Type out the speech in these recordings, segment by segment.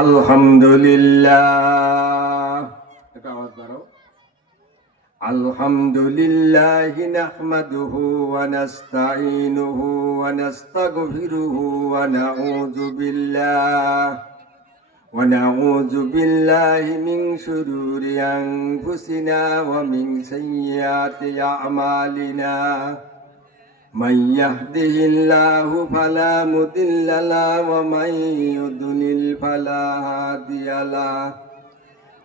আলহামদুলিল্লাহ, এটা আওয়াজ বাড়াও। আলহামদুলিল্লাহি নাহমাদুহু ওয়া নাস্তাঈনুহু ওয়া নাস্তাগফিরুহু ওয়া নাউযু বিল্লাহি মিন শুরুরি আনফুসিনা ওয়া মিন সাইয়্যাতি আ'মালিনা। من يهده الله فلا مضل له ومن يضلل فلا هادي له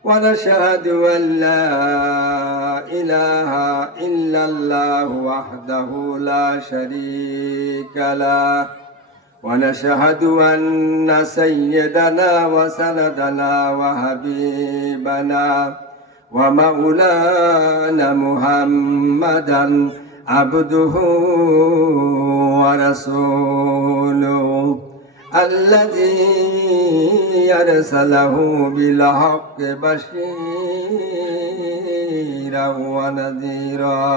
ونشهد أن لا إله إلا الله وحده لا شريك له ونشهد أن سيدنا وسندنا وحبيبنا ومولانا محمدا عبده ورسوله الذي أرسله بالحق بشيرا ونذيرا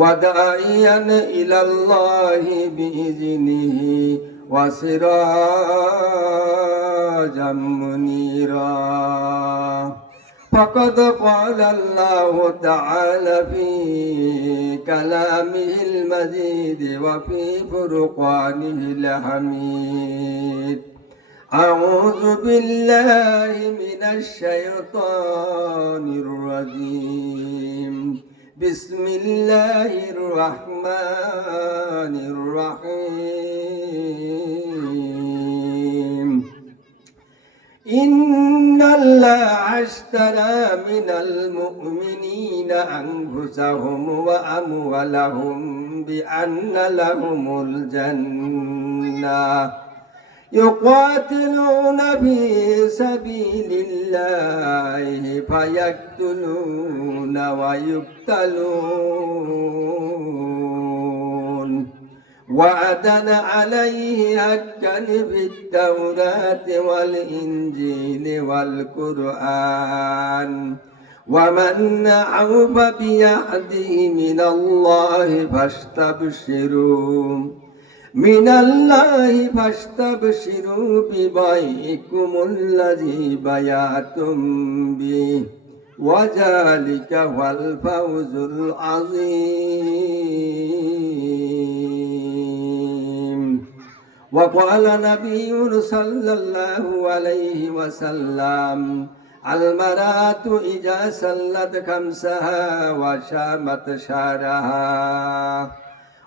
وداعيا إلى الله بإذنه وسراجا منيرا. فقد قال الله تعالى في كلامه المجيد وفي فرقانه الحميد: أعوذ بالله من الشيطان الرجيم. بسم الله الرحمن الرحيم. إن الله اشترى من المؤمنين أنفسهم وأموالهم بأن لهم الجنة يقاتلون في سبيل الله فيقتلون ويقتلون وعدا عليه حقا في التوراة والإنجيل والقرآن ومن أوفى بعهده من الله فاستبشروا ببيعكم الذي بايعتم به وذلك هو الفوز العظيم. وقال نبي صلى الله عليه وسلم: المرأة إذا سلت خمسها وشامت شعرها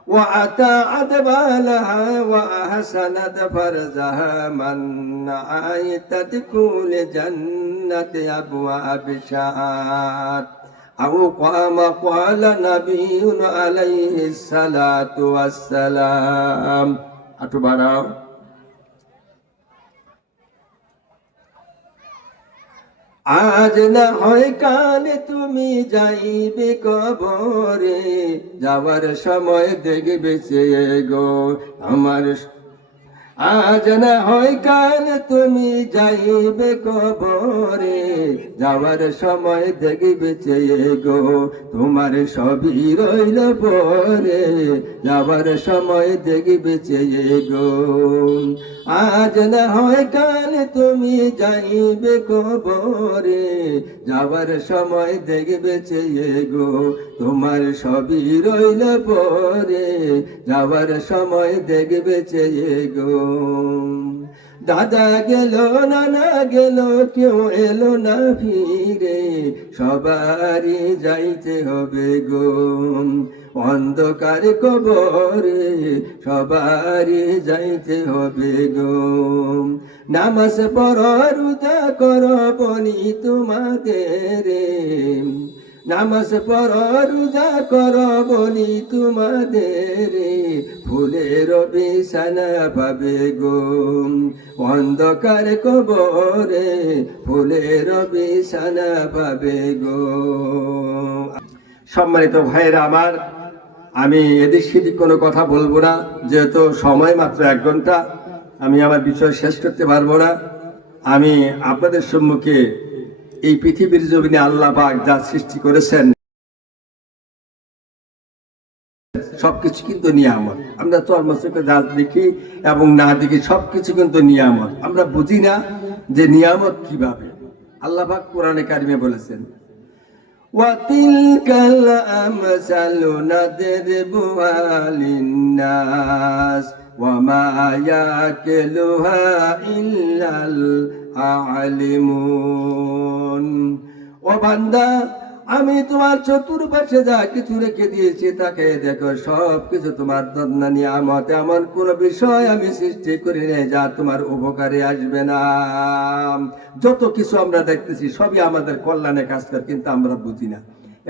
وأطاعت بالها وأحسنت فرجها منعت تدخل جنة أبواب الشهادة أو قال نبي عليه الصلاة والسلام. أتبارا আজ না হয় কালে তুমি যাইবে কবরে, যাওয়ার সময় দেখবে চেয়ে গো আমার। আজ না হয় কাল তুমি যাইবে কবরে, যাওয়ার সময় দেখবে চেয়ে গো তোমার সবই রইল পরে, যাওয়ার সময় দেখবে চেয়ে গো। আজ না হয় কাল তুমি যাইবে কবরে, যাওয়ার সময় দেখবে চেয়ে গো তোমার সবই রইল পরে, যাওয়ার সময় দেখবে চেয়ে গো। দাদা গেল নানা গেল কেউ এলো না ফিরে, সবারই যাইতে হবে গো অন্ধকার কবরে, সবারই যাইতে হবে গো। নামাজ পড়ো রোজা করো বনি তোমাদের, নামাজ পড়ো রোজা করো বনি তোমাদের, ফুলের বিছানা পাবে গো অন্ধকার কবরে, ফুলের বিছানা পাবে গো। সম্মানিত ভাইয়েরা আমার, আমি এদিক সেদিক কোনো কথা বলবো না, যেহেতু সময় মাত্র 1 ঘন্টা, আমি আমার বিষয় শেষ করতে পারবো না। আমি আপনাদের সম্মুখে এই পৃথিবীর জমিনে আল্লাহ পাক যা সৃষ্টি করেছেন সবকিছু কিন্তু নিয়ামত। আমরা চর্মচোখে যা দেখি এবং না দেখি সবকিছু কিন্তু নিয়ামত। আমরা বুঝি না যে নিয়ামত কিভাবে। আল্লাহ পাক কোরআনে কারিমে বলেছেন, ওয়াতিলকাল আমসালু নাদরিবুহা লিন্নাস ওয়া মা ইয়াকিলুহা ইল্লাল আলিমুন। ও বান্দা, আমি তোমার চতুর্পাশে যা কিছু রেখে দিয়েছি তাকে দেখো, সব কিছু তোমার দন্না নিয়ামত। এমন কোন বিষয় আমি সৃষ্টি করি নাই যা তোমার উপকারে আসবে না। যত কিছু আমরা দেখতেছি সবই আমাদের কল্যাণে কাজ করে, কিন্তু আমরা বুঝি না।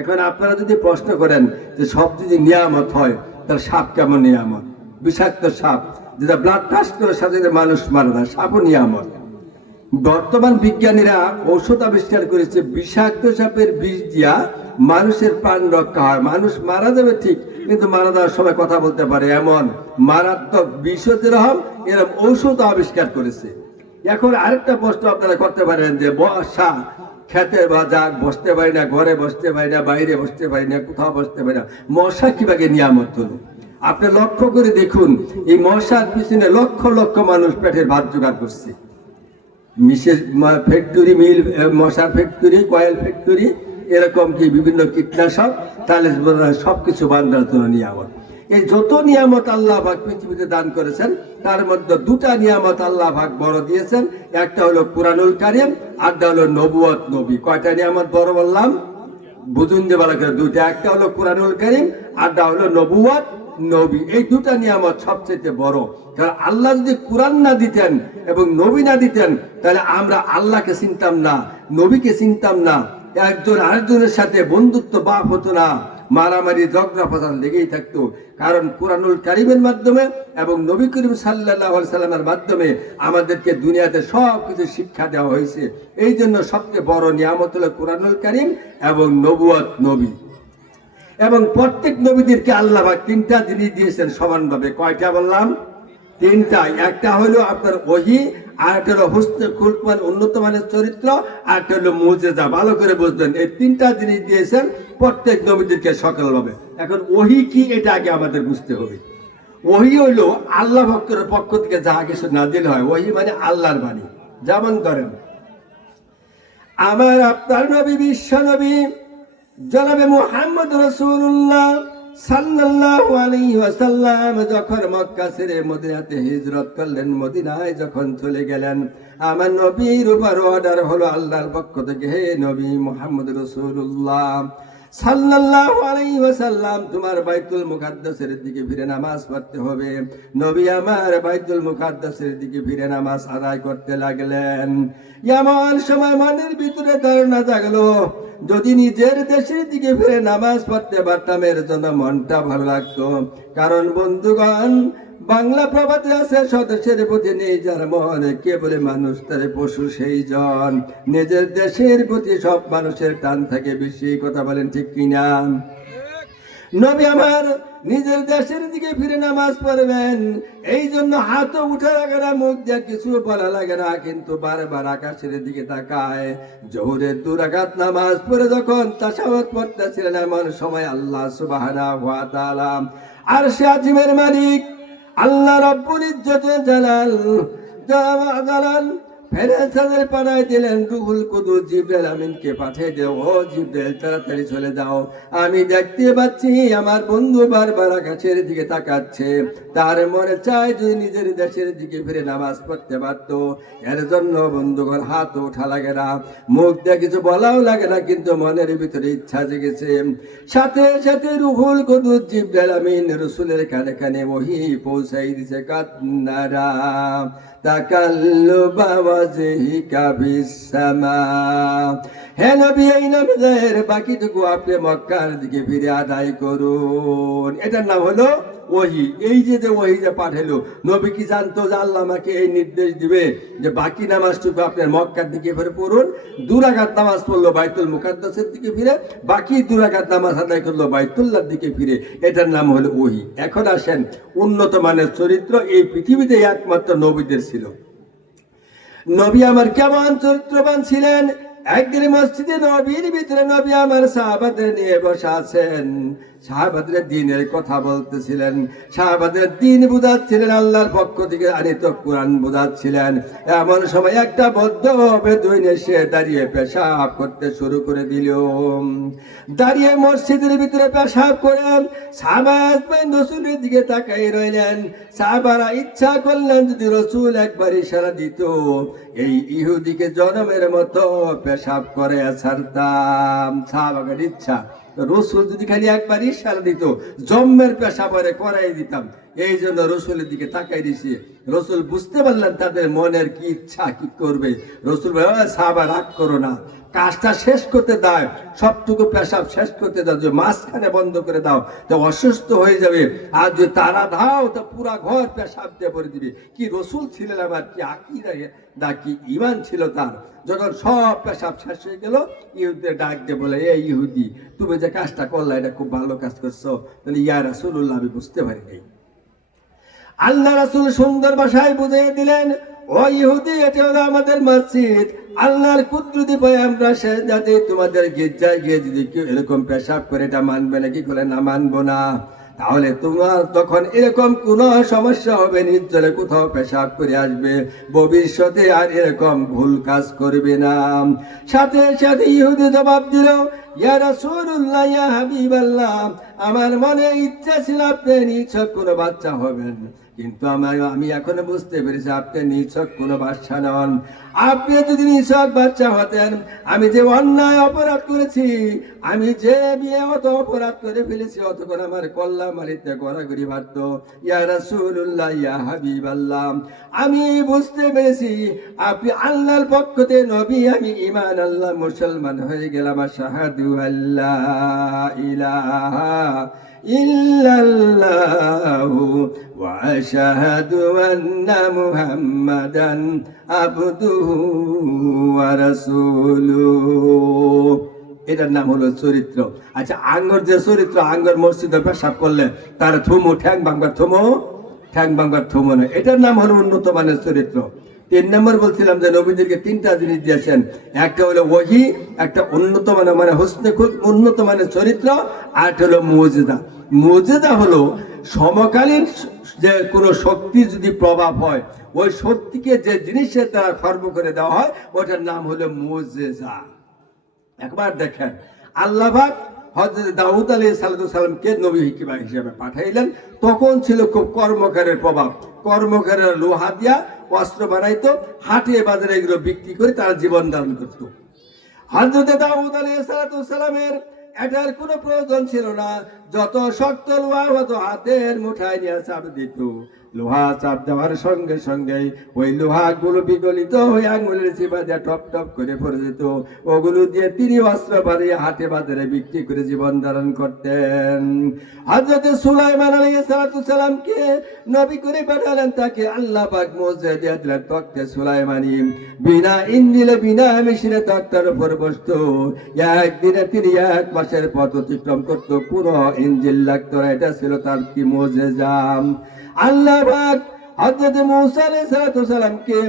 এখন আপনারা যদি প্রশ্ন করেন যে সব যদি নিয়ামত হয়, তাহলে সাপ কেমন নিয়ামত? বিষাক্ত সাপ যেটা ব্লাড টাচ করে সাথে মানুষ মারে না, সাপও নিয়ামত। বর্তমান বিজ্ঞানীরা ঔষধ আবিষ্কার করেছে, বিষাক্ত সাপের বিষ দিয়া মানুষের প্রাণ রক্ষা হয়। মানুষ মারা যাবে ঠিক, কিন্তু মারা যাওয়ার সময় কথা বলতে পারে, এমন মারাত্মক বিষ যেরকম এরকম ঔষধ আবিষ্কার করেছে। এখন আরেকটা প্রশ্ন আপনারা করতে পারেন যে বর্ষা খেতে বা যাক বসতে পারি না, ঘরে বসতে পারি না, বাইরে বসতে পারি না, কোথাও বসতে পারি না, মশা কিভাবে নিয়ামত হলো? আপনি লক্ষ্য করে দেখুন, এই মশার পিছনে লক্ষ লক্ষ মানুষ পেটের ভাত জোগাড় করছে। মিসেস ফ্যাক্টরি, মিল, মশার ফ্যাক্টরি, কয়েল ফ্যাক্টরি, এরকম কি বিভিন্ন কীটনাশক, তাহলে সবকিছু বান্দার জন্য নিয়ামত। এই যত নিয়ামত আল্লাহ পাক পৃথিবীতে দান করেছেন, তার মধ্যে দুটা নিয়ামত আল্লাহ পাক বড় দিয়েছেন। একটা হলো কুরআনুল কারীম, আরটা হলো নবুয়ত, নবী। কয়টা নিয়ামত বড় বললাম? বুঝুন যে বলা করে দুইটা। একটা হলো কুরআনুল কারীম, আরটা হলো নবুয়ত, নবী। এই দুটা নিয়ামত সবচেয়ে বড়। কারণ আল্লাহ যদি কোরআন না দিতেন এবং নবী না দিতেন, তাহলে আমরা আল্লাহকে চিনতাম না, নবীকে চিনতাম না, একজন আরেকজনের সাথে বন্ধুত্ব বাপ হতো না, মারামারি ঝগড়া ফাসাদ লেগেই থাকতো। কারণ কুরআনুল কারীমের মাধ্যমে এবং নবী করিম সাল্লাল্লাহু আলাইহি সাল্লামের মাধ্যমে আমাদেরকে দুনিয়াতে সব কিছু শিক্ষা দেওয়া হয়েছে। এই জন্য সবচেয়ে বড় নিয়ামত হলো কুরআনুল কারীম এবং নবুয়ত, নবী। এবং প্রত্যেক নবীদেরকে আল্লাহ পাক তিনটা জিনিস দিয়েছেন সমানভাবে। কয়টা বললাম? তিনটা। একটা হলো আপনার ওহী, আর একটা হলো হুসনে খুলক, মানে উন্নত মানের চরিত্র, আর একটা হলো মুজিজা। ভালো করে বুঝবেন, এই তিনটা জিনিস দিয়েছেন প্রত্যেক নবীদেরকে সকলভাবে। এখন ওহী কি, এটা আগে আমাদের বুঝতে হবে। ওহী হইলো আল্লাহ ভক্তের পক্ষ থেকে যা কিছু নাজিল হয়। ওহী মানে আল্লাহর বাণী। যেমন ধরেন, আমার আপনার নবী, বিশ্ব নবী জনাবে মুহাম্মদ রাসূলুল্লাহ সাল্লাল্লাহু আলাইহি ওয়াসাল্লাম যখন মক্কা ছেড়ে মদিনাতে হিজরত করলেন, মদিনায় যখন চলে গেলেন, আমার নবীর উপর অর্ডার হলো আল্লাহর পক্ষ থেকে, হে নবী মুহাম্মদ রাসূলুল্লাহ সাল্লাল্লাহু আলাইহি ওয়াসাল্লাম, তোমার বাইতুল মুকাদ্দাসের দিকে ফিরে নামাজ পড়তে হবে। নবী আমার বাইতুল মুকাদ্দাসের দিকে ফিরে নামাজ আদায় করতে লাগলেন। এমন সময় মনের ভিতরে ধারণা জাগলো, যদি নিজের দেশের দিকে ফিরে নামাজ পড়তে পারতাম, এর জন্য মনটা ভালো লাগতো। কারণ বন্ধুগণ, বাংলা প্রবাদে আছে, স্বদেশের প্রতি নেই যার মন, কে বলে মানুষ তারে পশু সেই জন। নিজের দেশের প্রতি সব মানুষের টান থাকে বেশি। কথা বলেন ঠিক কিনা? নবী আমার নিজের দেশের দিকে ফিরে নামাজ পড়বেন, এই জন্য হাতও উঠে লাগে না, মুখ দিয়ে কিছু বলা লাগে না, কিন্তু বারবার আকাশের দিকে তাকায়। জোহরের 2 রাকাত নামাজ পড়ে যখন তাশাহুদ পড়তেছিলেন, এমন সময় আল্লাহ সুবহানাহু ওয়া তাআলা আরশে আজিমের মালিক আল্লাহ রাব্বুল ইজ্জতে জালাল ফেরেশতাদের পাঠাই দিলেন, রুহুল কুদুস জিবরাইল আমিনকে পাঠিয়ে দেও, ও জিবরাইল তাড়াতাড়ি চলে যাও, আমি দেখতে পাচ্ছি আমার বন্ধু বারবার আকাশের দিকে তাকাচ্ছে, তার মনে চায় যদি নিজের দেশের দিকে ফিরে নামাজ পড়তে পারতো। এর জন্য বন্ধুগণ হাত ওঠা লাগে না, মুখ দিয়ে কিছু বলাও লাগে না, কিন্তু মনের ভিতরে ইচ্ছা জেগেছে। সাথে সাথে রুহুল কুদুস জিবরাইল আমিন রাসূলের কানে কানে ওহী পৌঁছাই দিছে। কান্নারা তাকাল্লুবা ওয়াজহিকা বিসসামা, হে নবী, এই নামাজের বাকিটুকু আপনি মক্কার দিকে ফিরে আদায় করুন। এটার নাম হলো ওহী। এই যে ওহী যে পাঠালো, নবী কি জানতো যে আল্লাহ আমাকে এই নির্দেশ দিবে যে বাকি নামাজটুকু আপনার মক্কার দিকে ফিরে পড়ুন? 2 রাকাত নামাজ পড়লো বাইতুল মুকাদ্দাসের দিকে ফিরে, বাকি 2 রাকাত নামাজ আদায় করলো বাইতুল্লাহর দিকে ফিরে। এটার নাম হলো ওহী। এখন আসেন, উন্নত মানের চরিত্র এই পৃথিবীতে একমাত্র নবীদের ছিল। নবী আমার কেমন চরিত্রবান ছিলেন, একদিন মসজিদে নবীর ভিতরে নবী আমার সাহাবাদের নিয়ে বসে আছেন, সাহাবাদের দিনের কথা বলতেছিলেন, সাহাবাদের দিন বুঝাচ্ছিলেন, আল্লাহর পক্ষ থেকে আনিত কোরআন বুঝাচ্ছিলেন। এমন সময় একটা বদ্ধ বেদুইন এসে দাঁড়িয়ে পেশাব করতে শুরু করে দিল। দাঁড়িয়ে মসজিদের ভিতরে পেশাব করেন, সাহাবা রসুলের দিকে তাকাই রইলেন। সাহাবারা ইচ্ছা করলেন যদি রসুল একবার ইশারা দিত, এই ইহুদিকে জনমের মতো পেশাব করে ছাড়তাম। সাহাবাদের ইচ্ছা রসুল যদি খালি একবার ইশারা দিত, জম্মের পেশাবরে করাই দিতাম। এই জন্য রসুলের দিকে তাকাই দিছি। রসুল বুঝতে পারলেন তাদের মনের কি ইচ্ছা, কি করবে। রসুল সাহাবা রাগ করো না, কাজটা শেষ করতে দাও, সবটুকু পেশাব শেষ করতে দাও, যে মাঝখানে বন্ধ করে দাও তো অসুস্থ হয়ে যাবে, আর যদি তারা দাও তো পুরা ঘর পেশাব দিয়ে ভরে দিবে। কি রসুল ছিলেন আমার, কি আকীদা দা কি ঈমান ছিল তার। যখন সব পেশাব শেষ হয়ে গেল, ইহুদিদের ডাক দিয়ে বলে, এই ইহুদি তুমি যে কাজটা করলা এটা খুব ভালো কাজ করছো। তাহলে ইয়া রাসূলুল্লাহ আমি বুঝতে পারিনি। আল্লাহ রাসূল সুন্দর ভাষায় বুঝিয়ে দিলেন, ও ইহুদি এটা হলো আমাদের মসজিদ, আল্লাহর কুদরতি পয়গম্বর যাতে তোমাদের গির্জায় গিয়ে যদি কেউ এরকম পেশাব করে এটা মানবে নাকি? বলে না, মানবো না। তাহলে তোমার তখন এরকম কোন সমস্যা হবে, নিশ্চয় কোথাও পেশাব করে আসবে, ভবিষ্যতে আর এরকম ভুল কাজ করবে না। সাথে সাথে ইহুদি জবাব দিল, ইয়া রাসূলুল্লাহ, ইয়া হাবিবাল্লাহ, আমার মনে ইচ্ছা ছিল আপনি নিছক কোনো বাচ্চা হবেন, কিন্তু আমি এখন বুঝতে পেরেছি আপনি নিছক কোনো বাচ্চা নন। আপনি যদি নিছক বাচ্চা হতেন, আমি যে অন্যায় অপরাধ করেছি, আমি যে বিয়ে অত অপরাধ করে ফেলেছি, অতক্ষণ আমার কল্লা মারিতে গড়াগড়ি ভাবত। ইয়া রাসূলুল্লাহ, ইয়া হাবিবাল্লাহ, আমি বুঝতে পেরেছি আপনি আল্লাহর পক্ষ থেকে নবী, আমি ঈমান আল্লাহ মুসলমান হয়ে গেলাম। আশহাদু আল্লাহ ইলাহা ইল্লাল্লাহু ওয়া আশহাদু আন্না মুহাম্মাদান আবদুহু ওয়া রাসূলুহু। এটার নাম হলো চরিত্র। আচ্ছা, আঙ্গর যে চরিত্র, আঙ্গর মসজিদে পেশাব করলে তার থুমু ঠ্যাং ভাঙবার থুমু, ঠ্যাং ভাঙবার থুমু নয়, এটার নাম হলো উন্নত মানের চরিত্র। 3 নম্বর বলছিলাম যে নবীদেরকে 3টা জিনিস দিয়েছেন, একটা হলো ওহী, একটা উন্নত মানের মানে হোসনে খুলক, উন্নত মানের চরিত্র, আর হলো মুজিজা। মুজিজা হলো সমকালীন যে কোনো শক্তির যদি প্রভাব হয়, ওই শক্তিকে যে জিনিসের দ্বারা খর্ব করে দেওয়া হয়, ওটার নাম হলো মুজিজা। একবার দেখেন, আল্লাহ পাক হযরত দাউদ আলাইহিস সালামকে নবী হিসেবে পাঠাইলেন। তখন ছিল খুব কর্মকারের প্রভাব, কর্মকারের লোহা দিয়া অস্ত্র বানাইতো, হাটে বাজারে এগুলো বিক্রি করে তারা জীবন ধারণ করত। হযরত দাউদ আলাইহিস সালামের এটার কোনো প্রয়োজন ছিল না, যত শক্ত লোহা হতো হাতের মুঠায় নিয়ে চাপ দিত, লোহা চাপ দেওয়ার সঙ্গে সঙ্গে ওই লোহাগুলো বিগলিত হয়ে আঙুলের চিপা দিয়ে টপ টপ করে পড়ে যেত। ওগুলো দিয়ে তিনি অস্ত্র বানিয়ে হাটে বাজারে বিক্রি করে জীবন ধারণ করতেন। হযরত সুলাইমান আলাইহিস সালামকে নবী করে পাঠালেন, তাকে আল্লাহ পাক মুজিজা দিয়ে দিলেন তখ্তে সুলাইমানি, বিনা ইঞ্জিলে বিনা মেশিনে তক্তার উপর বসতো। একদিনে তিনি 1 মাসের পথ অতিক্রম করতো, পুরো ইঞ্জিল লাগতো না। এটা ছিল তার কি মুজিজা। আল্লাহ পাক হযরত মূসা আলাইহিস সালামকে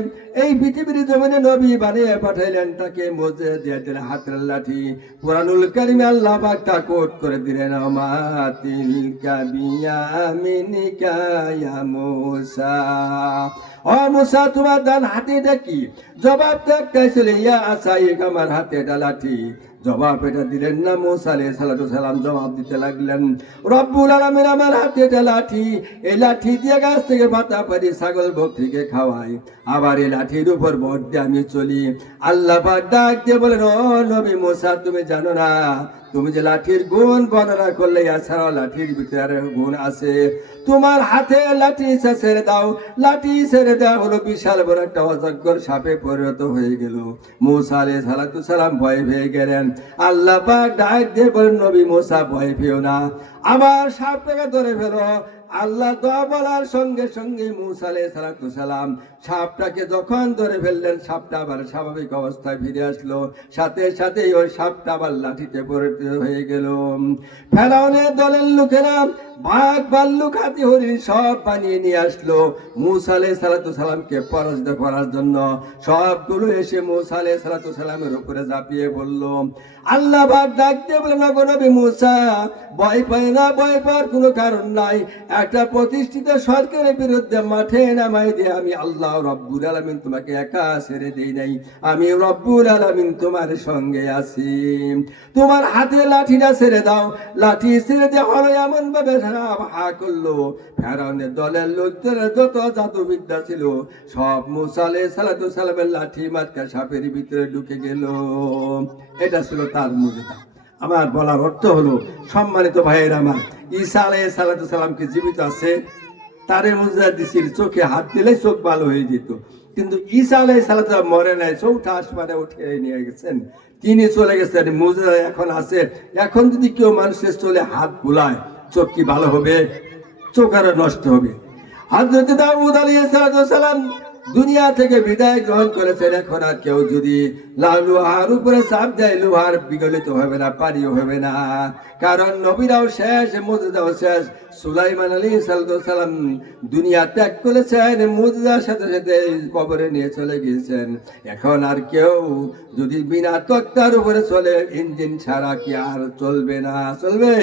এই পৃথিবীর জমিনে নবী বানিয়ে পাঠাইলেন, তাকে মুজিজা দিয়ে দিলেন হাতের লাঠি। কুরআনুল কারীমে আল্লাহ পাক তা কোট করে দিলেন, আমাতিল কাবিয়ামিনিকা ইয়া মূসা, ও মূসা তোমার ডান হাতেটা কি? জবাব দেখাইছিল, ইয়া আসাইক, আমার হাতেটা লাঠি। জবাব এটা দিলেন না। মূসা আলাইহিস সালাম জবাব দিতে লাগলেন, রব্বুল আলামিন আমার হাতে এটা লাঠি, এই লাঠি দিয়ে গাছ থেকে পাতা পারি, ছাগল বকরিকে খাওয়াই, আবার এই লাঠির উপর ভর দিয়ে আমি চলি। আল্লাহ পাক ডাক দিয়ে বলেন, ও নবী মূসা, তুমি জানো না তুমি যে লাঠির গুণ বর্ণনা করলে, এছাড়াও লাঠির ভিতরে গুণ আছে। তোমার হাতে লাঠি ছেড়ে দাও, লাঠি ছেড়ে দেওয়া হলো বিশাল বড় একটা অজগর সাপে পরিণত হয়ে গেল। মূসা আলাইহিস সালাম ভয় পেয়ে গেলেন। আল্লাহ পাক ডাক দিয়ে বলেন, নবী মূসা ভয় পেও না, আমার সাপটাকে ধরে ফেলো। আল্লাহ দোয়া বলার সঙ্গে সঙ্গে মূসা আলাইহিস সালাম সাপটাকে যখন ধরে ফেললেন, সাপটা আবার স্বাভাবিক অবস্থায় ফিরে আসলো। সাথে সাথে ওই সাপটা আবার লাঠিতে পরিণত হয়ে গেল। ফেরাউনের দলের লোকেরা বাঘ ভাল্লুক হাতি হরিণ সব বানিয়ে নিয়ে আসলো মূসা আলাইহিস সালামকে পরাজিত করার জন্য। সবগুলো এসে মূসা আলাইহিস সালামের উপরে ঝাঁপিয়ে পড়ল। আল্লাহ পাক ডাক দিয়ে বললেন, ওগো নবী মূসা, ভয় পায় না, ভয় পাওয়ার কোনো কারণ নাই। একটা প্রতিষ্ঠিত সরকারের বিরুদ্ধে মাঠে নামাই দিয়ে আমি আল্লাহ রব্বুল আলামিন তোমাকে একা ছেড়ে দেই নাই। আমি রব্বুল আলামিন তোমার সঙ্গে আছি। তোমার হাতে লাঠিটা ছেড়ে দাও। লাঠি ছেড়ে দিয়ে হলো এমন ভাবে হা করলো, ফেরাউনের দলের লোকদের যত জাদুবিদ্যা ছিল সব মূসা আলাইহিস সালামের লাঠি মার্কা সাপের ভিতরে ঢুকে গেল। এটা ছিল তার মুজিজা। আমার বলার অর্থ হলো, সম্মানিত ভাইয়ের আমার, ঈসা আলাইহিস সালামকে জীবিত আছে, তারে মুজিজা দিছিল, চোখে হাত দিলে চোখ ভালো হয়ে যেত। কিন্তু ঈসা আলাইহিস সালাম মরে নাই, চৌঠা আসমানে উঠে নিয়ে গেছেন, তিনি চলে গেছেন, মুজিজা এখন আছে। এখন যদি কেউ মানুষের চলে হাত বুলায়, চোখ কি ভালো হবে? চোখ আরো নষ্ট হবে। হযরত দাউদ আলাইহিস সালাম দুনিয়া থেকে বিদায় গ্রহণ করেছেন। এখন আর কেউ যদি লোহার উপরে চাপ দেয়, লোহার বিগলিত হবে না, পানিও হবে না, কারণ নবীরাও শেষ, মুজিজাও শেষ। সুলাইমান আলাইহিস সালাম দুনিয়া ত্যাগ করেছেন, মুজিজার সাথে সাথে কবরে নিয়ে চলে গিয়েছেন। এখন আর কেউ যদি বিনা তক্তার উপরে চলে, ইঞ্জিন ছাড়া কি আর চলবে না? চলবে।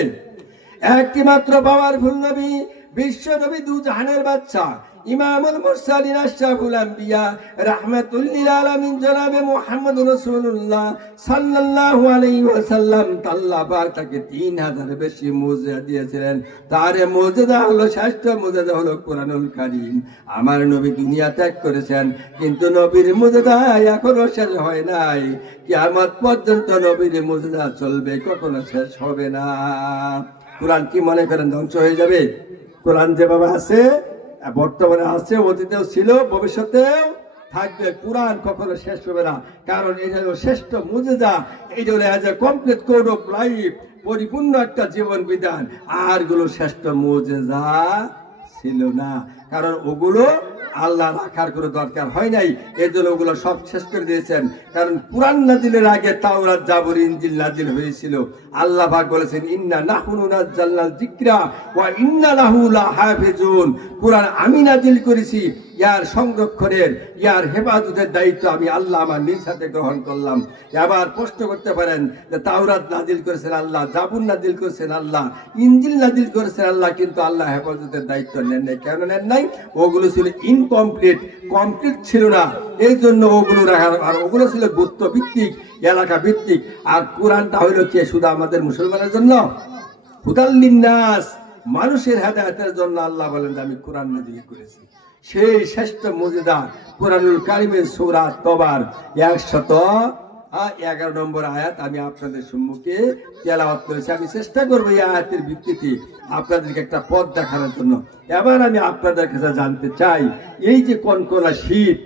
একটি মাত্র পাওয়ারফুল নবী, বিশ্ব নবী, দু জাহানের বাদশা, ইমামুল মুরসালিন, আশরাফুল আম্বিয়া, রাহমাতুল লিল আলামিন, জনাবে মুহাম্মদুর রাসূলুল্লাহ সাল্লাল্লাহু আলাইহি ওয়াসাল্লাম, আল্লাহ পাক তাকে 3000 বেশি মুজিজা দিয়েছিলেন। তার মুজিজা হলো, শ্রেষ্ঠ মুজিজা হলো কোরআনুল কারীম। আমার নবী দুনিয়া ত্যাগ করেছেন, কিন্তু নবীর মুজিজা এখনো শেষ হয় নাই। কিয়ামত পর্যন্ত নবীর মুজিজা চলবে, কখনো শেষ হবে না। কোরআন কি মনে করেন ধ্বংস হয়ে যাবে? কোরআন যেভাবে আছে, বর্তমানে আছে, অতীতেও ছিল, ভবিষ্যতেও থাকবে। কোরআন কখনো শেষ হবে না, কারণ এটা হলো শ্রেষ্ঠ মুজিজা। এটা হলো as a complete code of life, পরিপূর্ণ একটা জীবন বিধান। আর গুলো শ্রেষ্ঠ মুজিজা ছিল না, কারণ ওগুলো আল্লাহ রাখার কোনো দরকার হয় নাই, এই জন্য ওগুলো সব শেষ করে দিয়েছেন। কারণ কুরআন নাজিলের আগে তাওরাত, জাবুর, ইনজিল নাজিল হয়েছিল। আল্লাহ পাক বলেছেন, ইন্না নাহনু নাযালনাল যিকরা ওয়া ইন্না লাহু লাহাফিজুন। কুরআন আমি নাজিল করেছি, ইয়ার সংরক্ষণের, ইয়ার হেফাজতের দায়িত্ব আমি আল্লাহ আমার নিজ হাতে গ্রহণ করলাম। আবার প্রশ্ন করতে পারেন যে তাওরাত নাজিল করেছেন আল্লাহ, জাবুর নাজিল করেছেন আল্লাহ, ইনজিল নাজিল করেছেন আল্লাহ, কিন্তু আল্লাহ হেফাজতের দায়িত্ব নেন নাই। কেন নেন নাই? ওগুলো ছিল ইনকমপ্লিট, কমপ্লিট ছিল না, এই জন্য ওগুলো রাখার। আর ওগুলো ছিল গোত্র ভিত্তিক, এলাকা ভিত্তিক। আর কোরআনটা হইল কি শুধু আমাদের মুসলমানের জন্য? হুদাল লিন্নাস, মানুষের হেদায়েতের জন্য আল্লাহ বলেন আমি কোরআন নাজিল করেছি। সেই শ্রেষ্ঠ মুজিজা কোরআনুল কারীমের সূরা তওবার 111 নম্বর আয়াত আমি আপনাদের সম্মুখে তেলাওয়াত করেছি। আমি চেষ্টা করবো এই আয়াতের ভিত্তিতে আপনাদেরকে একটা পথ দেখানোর জন্য। এবার আমি আপনাদের কাছে জানতে চাই, এই যে কনকনা শীত,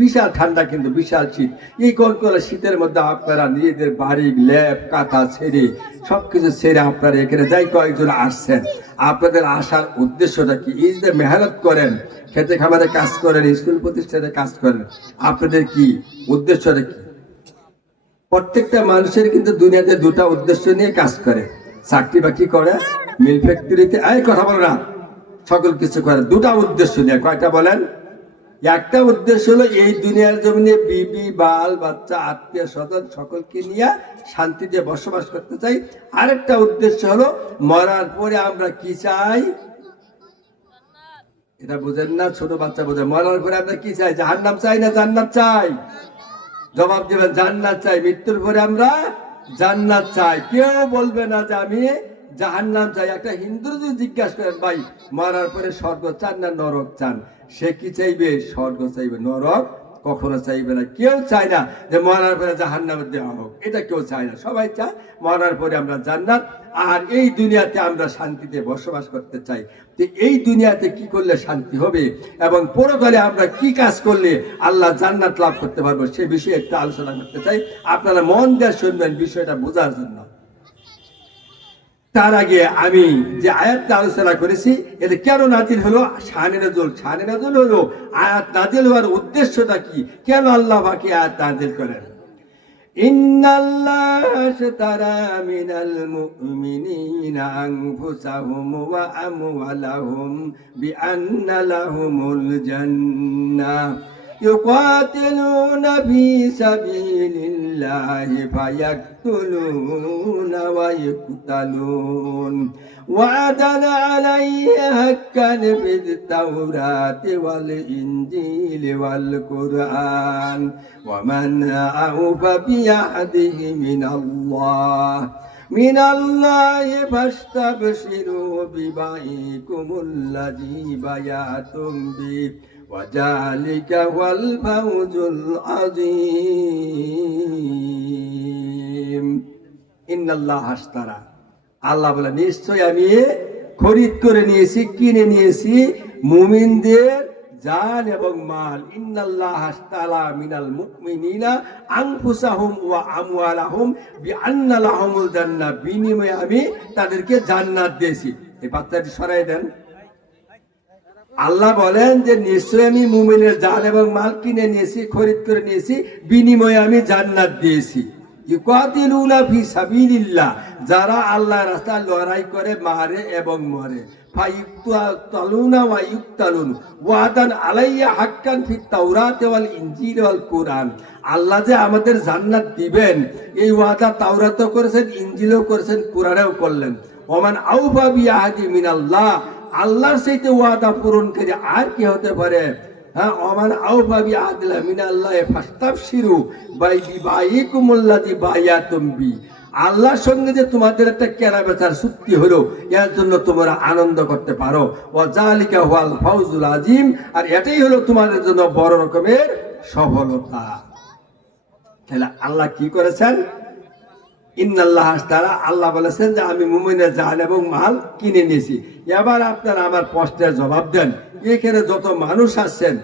বিশাল ঠান্ডা কিন্তু বিশাল শীত, এই কনকনা শীতের মধ্যে আপনারা নিজেদের বাড়ি, ল্যাব, কাঁথা ছেড়ে, সবকিছু ছেড়ে আপনারা এখানে যাই কয়েকজন আসছেন, আপনাদের আসার উদ্দেশ্যটা কি? এই যে মেহনত করেন, খেতে খামারে কাজ করেন, স্কুল প্রতিষ্ঠানে কাজ করেন, আপনাদের কি উদ্দেশ্যটা কি? প্রত্যেকটা মানুষের কিন্তু দুনিয়াতে দুটা উদ্দেশ্য নিয়ে কাজ করে। চাকরি বাকরি করে, মিল ফ্যাক্টরিতে, এই কথা বলো না, সকল কিছু করে দুটা উদ্দেশ্য নিয়ে। কয়টা বলেন? একটা উদ্দেশ্য হলো এই দুনিয়ার জমিনে বিবি, বাল, বাচ্চা, আত্মীয় স্বজন সকলকে নিয়ে শান্তিতে বসবাস করতে চাই। আরেকটা উদ্দেশ্য হলো মরার পরে আমরা কি চাই? এটা বুঝেন না? ছোট বাচ্চা বোঝে। মরার পরে আমরা কি চাই? জাহান্নাম চাই না জান্নাত চাই? জবাব দেবেন জান্নাত চাই। মৃত্যুর পরে আমরা জান্নাত চাই। কেউ বলবে না যে আমি জাহান্নাম চাই। একটা হিন্দু যদি জিজ্ঞাসা করেন, ভাই মরার পরে স্বর্গ চান না নরক চান, সে কি চাইবে? স্বর্গ চাইবে, নরক কখনো চাইবে না। কেউ চায় না যে মরার পরে জাহান্নামে দেওয়া হোক, এটা কেউ চায় না। সবাই চায় মরার পরে আমরা জান্নাত, আর এই দুনিয়াতে আমরা শান্তিতে বসবাস করতে চাই। তো এই দুনিয়াতে কি করলে শান্তি হবে এবং পরকালে আমরা কি কাজ করলে আল্লাহ জান্নাত লাভ করতে পারবো, সে বিষয়ে একটু আলোচনা করতে চাই। আপনারা মন দিয়ে শুনবেন বিষয়টা বোঝার জন্য। তার আগে আমি যে আয়াতটা আলোচনা করেছি, এটা কেন নাজিল হলো? শানে নাজুল। শানে নাজুল হলো আয়াত নাজিল হওয়ার উদ্দেশ্যটা কি, কেন আল্লাহ বাকি আয়াত নাজিল করেন। ইন্নাল্লাহ আশতারা মিনাল মুমিনিনা আনফুসাহুম ওয়া আমওয়ালাহুম বিআন্না লাহুমুল জান্নাহ يقاتلون في سبيل الله فيقتلون ويقتلون وعدا عليه حقا في التوراة والإنجيل والقرآن ومن أوفى بعهده من الله فاستبشروا ببيعكم الذي بايعتم به وذلك هو الفوز العظيم إن الله اشترى আল্লাহ বলে নিশ্চয় আমি খরিদ করে নিয়েছি, কিনে নিয়েছি মুমিনদের জান এবং মাল। ইন্নাল্লাহ আশতারা মিনাল মুমিনিনা আনফুসাহুম ওয়া আমওয়ালাহুম বিআন্না লাহুমুল জান্নাহ, বিনিময়ে আমি তাদেরকে জান্নাত দিয়েছি। এই বার্তাটি সরাই দেন। আল্লাহ বলেন যে নিশ্চয় আমি মুমিনের জান এবং মাল কিনে নিয়েছি, খরিদ করে নিয়েছি, বিনিময়ে আমি জান্নাত দিয়েছি। ইউকাতিলুনা ফি সাবিলিল্লাহ, যারা আল্লাহর রাস্তায় লড়াই করে মারে এবং মরে। ফায়ুক্তালুনা ওয়া ইউক্তালুন ওয়াদান আলাইয়া হাক্কান ফিত তাওরাত ওয়াল ইনজিল ওয়াল কুরআন, আল্লাহ যে আমাদের জান্নাত দিবেন এই ওয়াদা তাওরাতও করেছেন, ইনজিলও করেছেন, কুরআনেও করলেন। ওমান আউফা বিআহদি মিনাল্লাহ, আল্লাহর সাথে ওয়াদা পূরণ করে আর কি হতে পারে? হ্যাঁ, ওমান আউফা বিআহদিল্লাহ মিনাল্লাহ ফাস্তাবশিরু বাইকুমুল্লাযী বায়াতুম বি, আল্লাহর সঙ্গে যে তোমাদের একটা কেনা বেচার চুক্তি হলো, এর জন্য তোমরা আনন্দ করতে পারো। ওয়া যালিকা হুয়াল ফাউজুল আযীম, আর এটাই হলো তোমাদের জন্য বড় রকমের সফলতা। তাহলে আল্লাহ কি করেছেন? ইন্নাল্লাহ আশতারা, আল্লাহ বলেছেন যে আমি মুমিনের জান এবং মাল কিনে নিয়েছি। এবার আপনারা আমার প্রশ্নের জবাব দেন। এখানে যত মানুষ আসছেন,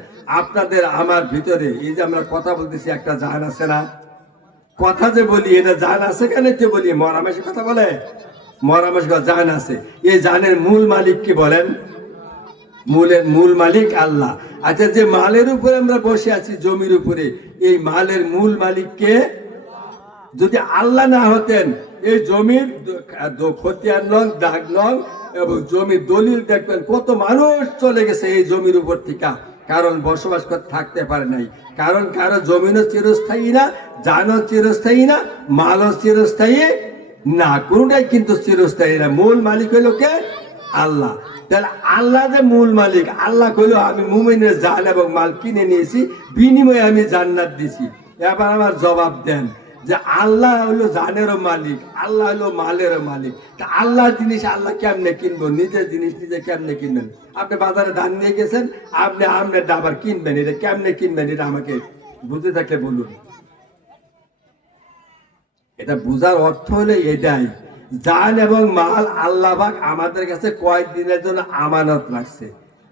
আপনাদের আমার ভিতরে এই যে আমরা কথা বলতেছি, একটা জান আছে না? কথা যে বলি এটা জান আছে কেন? বলি মরামেশের কথা বলে, মরামেশ জান আছে। এই জানের মূল মালিক কি বলেন? মূল মালিক আল্লাহ। আচ্ছা, যে মালের উপরে আমরা বসে আছি, জমির উপরে, এই মালের মূল মালিক কে? যদি আল্লাহ না হতেন, এই জমির খতিয়ান নং, দাগ নং এবং জমির দলিল দেখবেন কত মানুষ চলে গেছে এই জমির উপর থেকে, কারণ বসবাস করতে থাকতে পারে নাই। কারণ কারো জমিনও চিরস্থায়ী না, জানও চিরস্থায়ী না, মালও চিরস্থায়ী না, কোনটাই কিন্তু চিরস্থায়ী না। মূল মালিক হইল কে? আল্লাহ। তাহলে আল্লাহ যে মূল মালিক, আল্লাহ কইল আমি মুমিনের জান এবং মাল কিনে নিয়েছি, বিনিময়ে আমি জান্নাত দিছি। এবার আমার জবাব দেন যে আল্লাহ হলো জানেরও মালিক, আল্লাহ হলো মালেরও মালিক। তা আল্লাহর জিনিস আল্লাহ কেমনে কিনবো? নিজের জিনিস নিজে কেমনে কিনবেন? আপনি বাজারে ধান নিয়ে গেছেন, আপনি আমনের ডাবার কিনবেন, এটা কেমনে কিনবেন? এটা আমাকে বুঝে থাকলে বলুন। এটা বুঝার অর্থ হলো এটাই, জান এবং মাল আল্লাহ পাক আমাদের কাছে কয়েকদিনের জন্য আমানত রাখছে।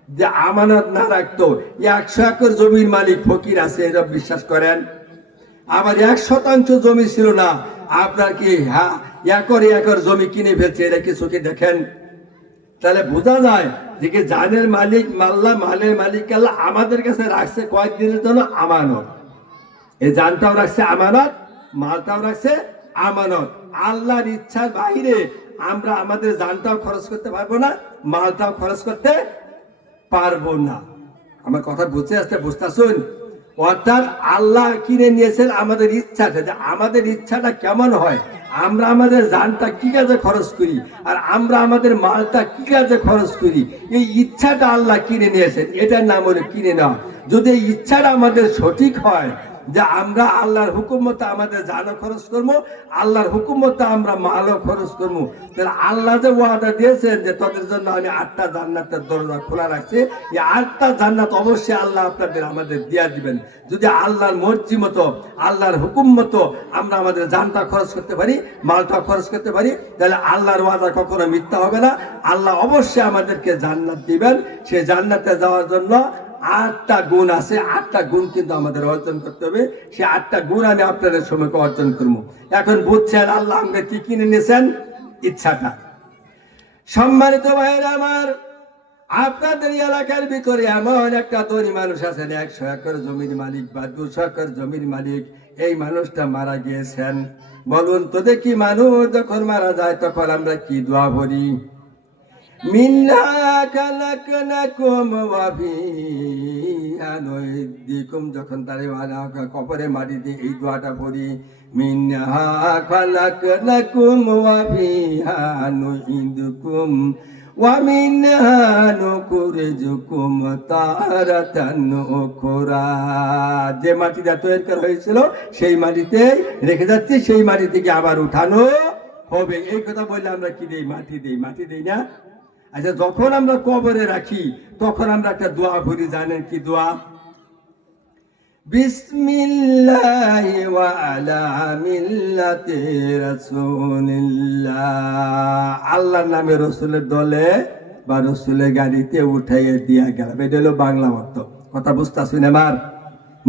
যে আমানত না রাখতো 100 একর জমির মালিক ফকির আছে, এটা বিশ্বাস করেন? আমার 1% জমি ছিল না, আপনার কি হ্যাঁ একর জমি কিনে ফেলছে, এটা কি চোখে দেখেন? তাহলে বোঝা যায় যে কি জানের মালিক মাল্লা, মালের মালিক আল্লাহ আমাদের কাছে রাখছে কয়েকদিনের জন্য আমানত। এই জানটাও রাখছে আমানত, মালটাও রাখছে আমানত। আল্লাহর ইচ্ছার বাইরে আমরা আমাদের জানটাও খরচ করতে পারবো না, মালটাও খরচ করতে পারবো না। আমার কথা বুঝতে আসতে বুঝতেছুন? অর্থাৎ আল্লাহ কিনে নিয়েছেন আমাদের ইচ্ছাটা, যে আমাদের ইচ্ছাটা কেমন হয়, আমরা আমাদের জানটা কি কাজে খরচ করি, আর আমরা আমাদের মালটা কি কাজে খরচ করি, এই ইচ্ছাটা আল্লাহ কিনে নিয়েছেন। এটার নাম হলো কিনে নেওয়া। যদি এই ইচ্ছাটা আমাদের সঠিক হয় যে আমরা আল্লাহর হুকুম মতো আমাদের জানও খরচ করবো, আল্লাহর হুকুম মতো আমরা মালও খরচ করবো, তাহলে আল্লাহ যে ওয়াদা দিয়েছেন যে তাদের জন্য আমি 8টা জান্নাতের দরজা খোলা রাখছি, এই 8টা জান্নাত অবশ্যই আল্লাহ আপনাদের আমাদের দিয়া দিবেন। যদি আল্লাহর মর্জি মতো, আল্লাহর হুকুম মতো আমরা আমাদের জানটা খরচ করতে পারি, মালটা খরচ করতে পারি, তাহলে আল্লাহর ওয়াদা কখনো মিথ্যা হবে না। আল্লাহ অবশ্যই আমাদেরকে জান্নাত দিবেন। সেই জান্নাতে যাওয়ার জন্য 8টা গুণ আছে, 8টা গুণ কিন্তু আমাদের অর্জন করতে হবে। সেই 8টা গুণ আমি আপনাদের সময়কে অর্জন করবো। এখন বুঝছেন আল্লাহ আমাকে কি কিনে নিয়েছেন? ইচ্ছাটা। সম্মানিত ভাইয়েরা আমার, আপনাদের এলাকার ভিতরে এমন একটা ধনী মানুষ আছেন, 100 একর জমির মালিক বা 200 একর জমির মালিক, এই মানুষটা মারা গিয়েছেন। বলুন তো দেখি, মানুষ যখন মারা যায় তখন আমরা কি দোয়া পড়ি? মিন্না খালাকনাকুম ওয়া ফিহা নুইদ্দিকুম। যখন তারে কবরে মাটি দিয়ে এই দোয়াটা পড়ি, মিন্না খালাকনাকুম ওয়া ফিহা নুইদুকুম ওয়া মিনহা নুখরিজুকুম তারাতান উখরা। যে মাটিটা তৈরি করা হয়েছিল সেই মাটিতে রেখে যাচ্ছি, সেই মাটি থেকে আবার উঠানো হবে। এই কথা বললে আমরা কি দেই? মাটি দেই। মাটি দেই না? আচ্ছা, যখন আমরা কবরে রাখি তখন আমরা একটা দোয়া পড়ি, জানেন কি দোয়া? বিসমিল্লাহি ওয়া আলা মিল্লাতি রাসূলিল্লাহ। আল্লাহর নামে রসুলের দলে বা রসুলের গাড়িতে উঠাইয়ে দিয়া গেলাম। এটা হলো বাংলা অর্থ। কথা বুঝতেছেন? আমার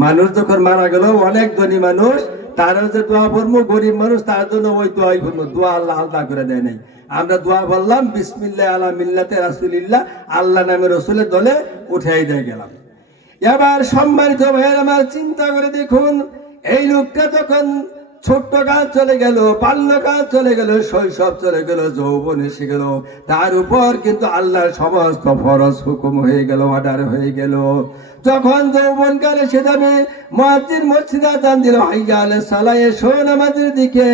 মানুষ যখন মারা গেল, অনেক ধনী মানুষ, তারা যে দোয়া পড়বো, গরিব মানুষ তার জন্য ওই দোয়াই পড়বো। দোয়া আল্লাহ আলাদা করে দেয় নাই। আমরা দোয়া বললাম বিসমিল্লাহ আলা মিল্লাতে রাসূলিল্লাহ, আল্লাহ নামে রসুলের দলে উঠাই দিয়ে গেলাম। এবার সম্মানিত ভাইয়ের আমার, চিন্তা করে দেখুন, এই লোকটা তখন ছোট্ট কাল চলে গেল, বাল্যকাল চলে গেল, শৈশব চলে গেল, যৌবন এসে গেল, তার উপর কিন্তু আল্লাহর সমস্ত ফরজ হুকুম হয়ে গেল, অর্ডার হয়ে গেল। যখন যৌবনকালে সে যাবে, মুয়াজ্জিন মসজিদে আযান দিল, হাইয়া আলাস সালাহ, এসো নামাজের দিকে।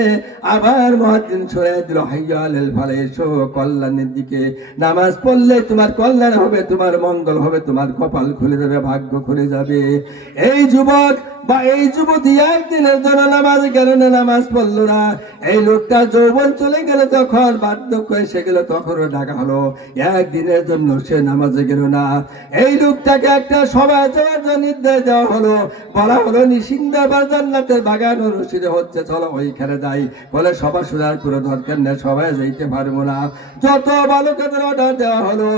আবার মুয়াজ্জিন সরাই দিল, হাইয়া আলাল ফালাহ, এসো কল্যাণের দিকে। নামাজ পড়লে তোমার কল্যাণ হবে, তোমার মঙ্গল হবে, তোমার কপাল খুলে যাবে, ভাগ্য খুলে যাবে। এই যুবক বা এই যুবতী একদিনের জন্য নামাজ গেল না, নামাজ পড়লো না। এই লোকটা যৌবন চলে গেল, তখন বার্ধক্য এসে গেল, তখনও ডাকা হলো, একদিনের জন্য সে নামাজে গেল না। এই লোকটাকে একটা সভা যাওয়ার জন্য নির্দেশ দেওয়া হলো, বলা হলো নিশিন্দাবাদ জান্নাতের বাগান অনুষ্ঠিত হচ্ছে, চলো ওইখানে যাই। বলে সভা শোনার কোনো দরকার নেই, সবাই যাইতে পারবো না। যত ভালো কাজের অর্ডার দেওয়া হলো,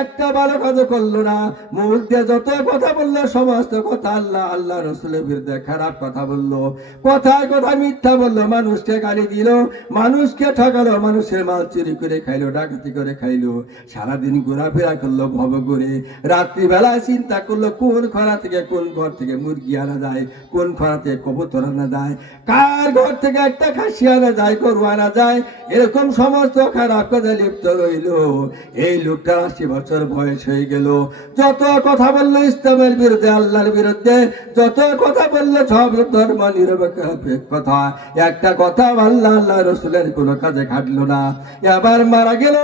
একটা ভালো কাজও করলো না। মুখ দিয়ে যত কথা বললো, সমস্ত কথা আল্লাহ আল্লাহ রসুলের বিরুদ্ধে খারাপ কথা বললো, কথায় কথা মিথ্যা বললো, মানুষকে গালি দিল, মানুষকে ঠকালো, মানুষের মাল চুরি করে খাইলো, ডাকাতি করে খাইলো, সারাদিন ঘোরাফেরা করলো ভব করে। রাত্রিবেলায় চিন্তা করলো কোন খরা থেকে কোন ঘর থেকে মুরগি আনা যায়, কোন খরা থেকে কবুতর আনা যায়, কার ঘর থেকে একটা খাসি আনা যায়, গরু আনা যায়। এরকম সমস্ত খারাপ কাজে লিপ্ত রইল। এই লোকটা 80 বছর বয়স হয়ে গেল। যত কথা বললো ইসলামের বিরুদ্ধে, আল্লাহর বিরুদ্ধে, যত কথা বললো সব ধর্ম নিরপেক্ষ কথা, একটা কথা আল্লাহ আল্লাহ রসুলের কোনো কাজে খাটলো না। এবার মারা গেল।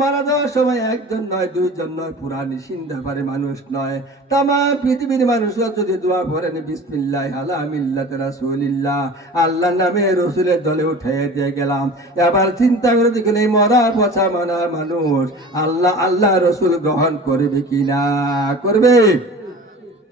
মারা যাওয়ার সময় একজন নয়, দুইজন নয়, পুরা নিশিন্দা পারে মানুষ নয়, তামাম পৃথিবীর মানুষরা যদি দোয়া পড়েন বিসমিল্লাহ আলা মিল্লাতে রাসূলিল্লাহ, আল্লাহর নামে রসুলের দলে উঠিয়ে দিয়ে গেলাম। এবার চিন্তা করে দেখুন, এই মরা পচা মানা মানুষ আল্লাহ আল্লাহ রসুল গ্রহণ করবে কি না? করবে?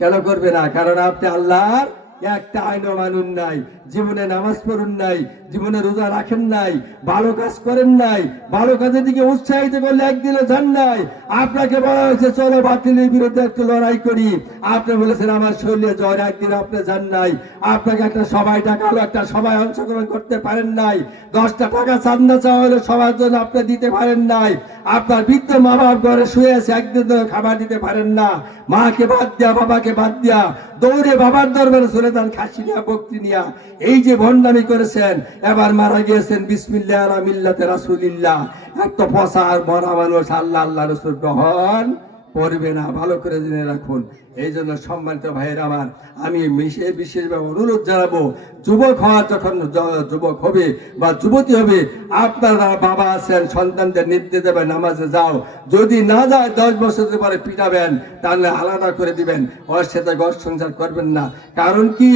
কেন করবে না? কারণ আপনি আল্লাহর একটা আইনও মানুন নাই, জীবনে নামাজ পড়ুন নাই, জীবনে রোজা রাখেন নাই, ভালো কাজ করেন নাই, ভালো কাজের দিকে উৎসাহিত করলে একদিনও যান নাই। আপনাকে বলা হয়েছে চলো বাতিলের বিরুদ্ধে একটু লড়াই করি, আপনি বলেছেন আমার শরীরে জ্বর, একদিন আপনি যান নাই। আপনাকে একটা সবাই ডাকা হলো, একটা সবাই অংশগ্রহণ করতে পারেন নাই। 10টা টাকা চান্দা চাওয়া হলো, সবার জন্য আপনি দিতে পারেন নাই। আপনার বৃদ্ধ মা বাবা ঘরে শুয়ে আছে, একদিন খাবার দিতে পারেন না। মাকে বাদ দিয়া, বাবাকে বাদ দিয়া দৌড়ে বাবার দরবারে চলে যান, খাসি নিয়া, বকরি নিয়া। এই যে ভণ্ডামি করেছেন, এবার মারা গিয়েছেন বিসমিল্লাহ আলা মিল্লাতে রাসূলিল্লাহ। একটা পচা আর মরা মানুষ আল্লাহ আল্লাহ রসুল গ্রহণ করবে না, ভালো করে জেনে রাখুন। এই জন্য সম্মানিত ভাইয়ের আমার, আমি বিশেষভাবে অনুরোধ জানাবো, যুবক হওয়া যখন যুবক হবে বা যুবতী হবে, আপনারা বাবা আছেন, সন্তানদের নির্দেশ দেবেন নামাজে যাও, যদি না যায় 10 বছরের পরে পিটাবেন, তাহলে আলাদা করে দিবেন, ওর সাথে ঘর সংসার করবেন না। কারণ কি,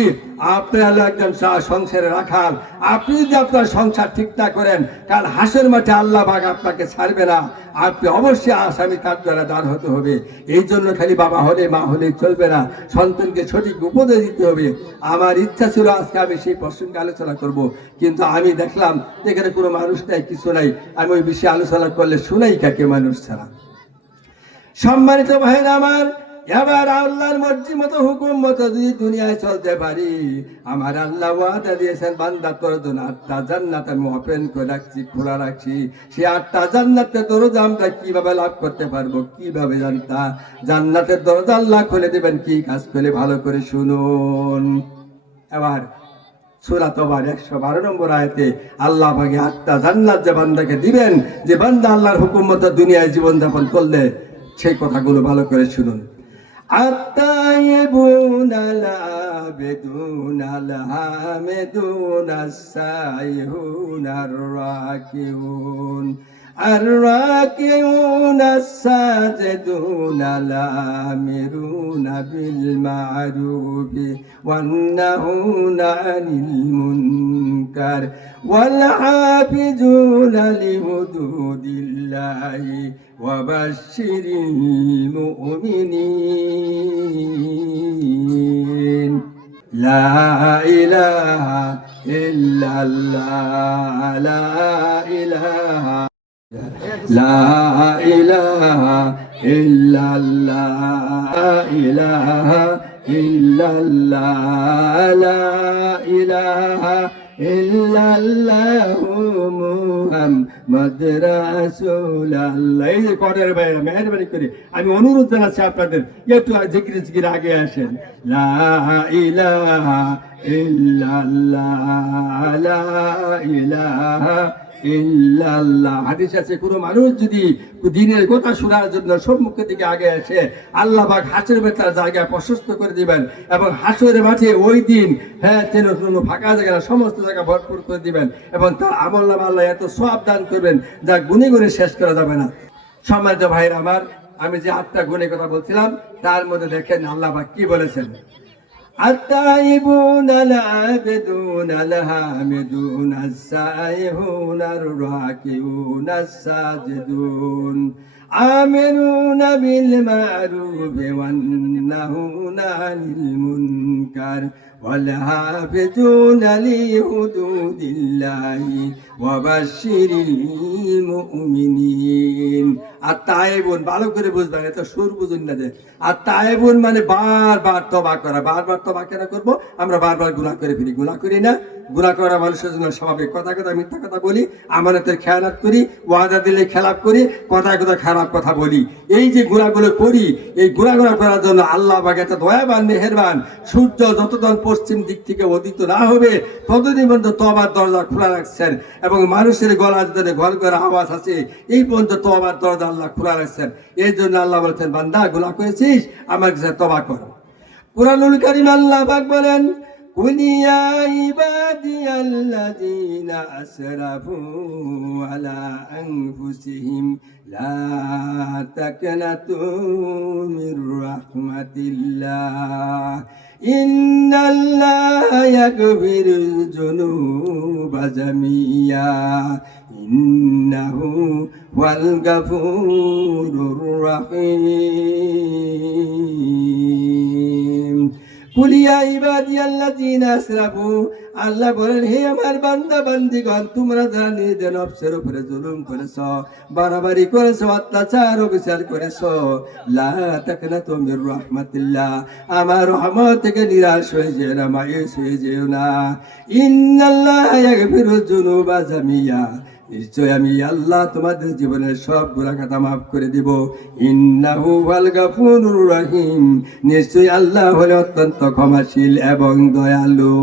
আপনি হলো একজন সংসারে রাখাল, আপনি যদি আপনার সংসার ঠিক না করেন, কাল হাসের মাঠে আল্লাহ পাক আপনাকে ছাড়বে না, আপনি অবশ্যই আসামি কাঠ দ্বারা দাঁড় হতে হবে। এই জন্য খালি বাবা হলে মা হলে চলবে না, সন্তানকে সঠিক উপদেশ দিতে হবে। আমার ইচ্ছা ছিল আজকে আমি সেই প্রসঙ্গে আলোচনা করব, কিন্তু আমি দেখলাম এখানে কোনো মানুষ নাই, কিছু নাই, আমি ওই বিষয়ে আলোচনা করলে শুনাই কাকে মানুষ ছাড়া। সম্মানিত ভাইরা আমার, এবার আল্লাহর মর্জি মতো হুকুম মতো যদি দুনিয়ায় চলতে পারি, আমার আল্লাহ ওয়াদা দিয়েছেন বান্দা তোর জন্য 8টা জান্নাত আমি ওপেন করে রাখছি, খোলা রাখছি। সেই 8টা জান্নাতের দরজা আমরা কিভাবে লাভ করতে পারবো, কিভাবে জানতা? জান্নাতের দরজা আল্লাহ খুলে দেবেন কি কাজ করে, ভালো করে শুনুন। এবার সূরা তওবার 112 নম্বর আয়াতে আল্লাহ পাকে 8টা জান্নাত যে বান্দাকে দিবেন, যে বান্দা আল্লাহর হুকুম মতো দুনিয়ায় জীবন যাপন করলে, সেই কথাগুলো ভালো করে শুনুন। الطيبون العابدون الحامدون السائحون الراكعون الراكعون الساجدون الآمرون بالمعروف والنهون عن المنكر والحافظون لحدود الله وبشر المؤمنين لا إله إلا الله لا إله لا إله إلا الله لا إله إلا الله لا إله إلا الله মুহাম্মদ রাসূলুল্লাহ। এই যে করের ভাইরা মেহেরবানি করে আমি অনুরোধ জানাচ্ছি আপনাদের একটু জিকির জিকির আগে আসেন। লা ইলাহা ইল্লাল্লাহ লা ইলাহা ইল্লাল্লাহ। হাদিস আছে কোন মানুষ যদি দিনের কথা শোনার জন্য সম্মুখের দিকে আগে আসে, আল্লাহ পাক হাসরের ভেতর জায়গা প্রশস্ত করে দিবেন এবং হাসরের মাঠে ওই দিন তেন ফাঁকা জায়গা সমস্ত জায়গা ভরপুর করে দিবেন এবং তার আমলনামা আল্লাহ এত সওয়াব দান করবেন যা গুণে গুণে শেষ করা যাবে না। সম্মানিত ভাইরা আমার, আমি যে 8টা গুণের কথা বলছিলাম তার মধ্যে দেখেন আল্লাহ পাক কি বলেছেন। التائبون العابدون الحامدون السائحون الراكعون الساجدون آمرون بالمعروف والنهون عن المنكر والحافظون لحدود الله وبشر المؤمنين। আত্মায়েবুন ভালো করে বুঝবেন, এত সুর বুঝুন না যে আত্মায়েবুন মানে বারবার তওবা করা। বারবার তওবা কেন করবো? আমরা বারবার গুনাহ করে ফিরি, গুনাহ করি না? গুনাহ করা মানুষের জন্য স্বাভাবিক। কথা কথা মিথ্যা কথা বলি, আমানতের খেয়ানত করি, ওয়াদা দিলে খেলাপ করি, কথা কথা খারাপ কথা বলি। এই যে গুনাহগুলো করি, এই গুনাহগুলো করার জন্য আল্লাহ পাক এত দয়াবান মেহেরবান। সূর্য যতক্ষণ পশ্চিম দিক থেকে উদিত না হবে ততদিন পর্যন্ত তওবার দরজা খোলা রাখছেন এবং মানুষের গলা যদি ঘর ঘর আওয়াজ আছে এই পর্যন্ত তওবার দরজা আল্লাহ খোলা রাখছেন। এই জন্য আল্লাহ বলছেন, বান্দা গুনাহ করেছিস, আমার কাছে তওবা কর। কুরআনুল কারীম আল্লাহ পাক বলেন, قل يا عبادي الذين أسرفوا على أنفسهم لا تقنطوا من رحمة الله إن الله يغفر الذنوب جميعا إنه هو الغفور الرحيم। কুলিয়া ইবাদি আল্লাযীনা আসরাফু, আল্লাহ বলেন, হে আমার বান্দা বান্দিগণ, তোমরা যারা নিজেদের নফসের উপরে জুলুম করেছো, বাড়াবাড়ি করেছো, অত্যাচার অবিচার করেছো, লা তাকনাতু মির রাহমাতিল্লাহ, আমার রহমত থেকে নিরাশ হয়ে যেও না, মায়ুস হয়ে যেও না। ইন্নাল্লাহা ইয়াগফিরুয যুনুবা জামিয়া, নিশ্চয় আমি আল্লাহ তোমাদের জীবনের সব গুনাহ খাতা মাফ করে দিব। ইন্নাহু ওয়াল গাফুরুর রহিম, নিশ্চয় আল্লাহ হলেন অত্যন্ত ক্ষমাশীল এবং দয়ালু।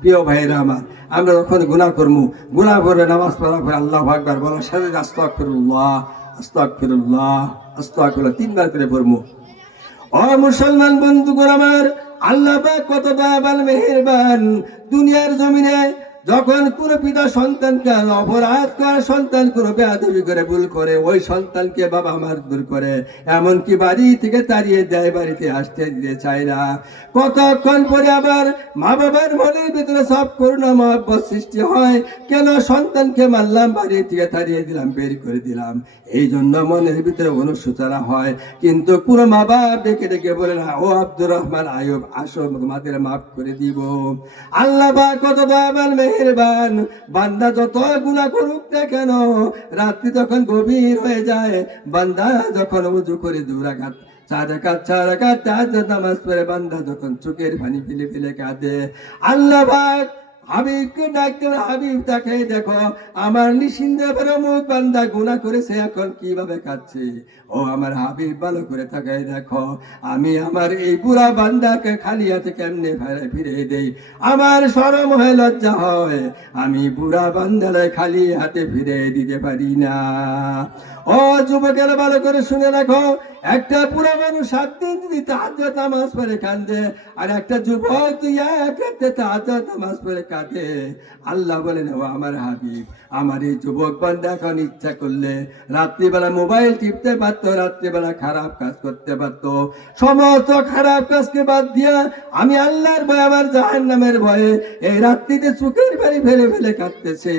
প্রিয় ভাইরা আমার, আমরা যখন গুনাহ করব, গুনাহ করে নামাজ পড়ার পরে আল্লাহু আকবার বলার সাথে আস্তাগফিরুল্লাহ আস্তাগফিরুল্লাহ আস্তাগফিরুল্লাহ 3 বার করে পড়ব। ও মুসলমান বন্ধুগণ আমার, আল্লাহ পাক কত দয়াবান মেহেরবান। দুনিয়ার জমিনে যখন কোন পিতা সন্তানকে অপরাধ করে, সন্তান কোনো বেয়াদবি করে, ভুল করে, ওই সন্তানকে বাবা মারধর করে, এমনকি বাড়ি থেকে তাড়িয়ে দেয়, বাড়িতে আসতে দিতে চায় না। কতক্ষণ পরে আবার মা বাবার মনের ভিতরে সব করুণা মহব্বত সৃষ্টি হয়, কেন সন্তানকে মারলাম, বাড়ি থেকে তাড়িয়ে দিলাম, বের করে দিলাম, এই জন্য মনের ভিতরে অনুশোচনা হয়। কিন্তু কোন মা বাপ ডেকে ডেকে বলে না, ও আব্দুর রহমান আয়ুব, আসো তোমাদের মাফ করে দিব। আল্লাহ পাক কত দয়াবান মেহেরবান। বান্দা যত গুনাহ করুক না কেন, রাত্রি যখন গভীর হয়ে যায়, বান্দা যখন ওযু করে 2 রাকাত চার রাকাত তাহাজ্জুদ নামাজ পড়ে বান্দা যখন চোখের পানি ফেলে ফেলে কাঁদে, আল্লাহ পাক হাবিবকে ডাকতে, হাবিব তাকে দেখো আমার নিশিন্দে মুখ বান্দা গুনাহ করেছে এখন কিভাবে কাঁদছে। ও আমার হাবিব ভালো করে তাকাই দেখো, আমি আমার এই বুড়া বান্দাকে খালি হাতে কেমনে ফিরে দেই, আমার শরম হয় লজ্জা হয়, আমি বুড়া বান্দারে খালি হাতে ফিরে দিতে পারি না। ও যুবকেরা ভালো করে শুনে রাখো, একটা বুড়া মানুষ 7 দিন যদি তাহাজ্জুদ নামাজ পড়ে কাঁদে, আর একটা যুবক তুই এক রাতে তাহাজ্জুদ নামাজ পড়ে কাঁদে, আল্লাহ বলেন ও আমার হাবিব, আমার এই যুবক বান্দা এখন ইচ্ছা করলে রাত্রিবেলা মোবাইল টিপতে পারতো, রাত্রিবেলা খারাপ কাজ করতে পারতো, সমস্ত খারাপ কাজকে বাদ দিয়া আমি আল্লাহর ভয়ে, আমার জাহান্নামের ভয়ে এই রাত্রিতে চোখের পানি ফেলে ফেলে কাঁদতেছে।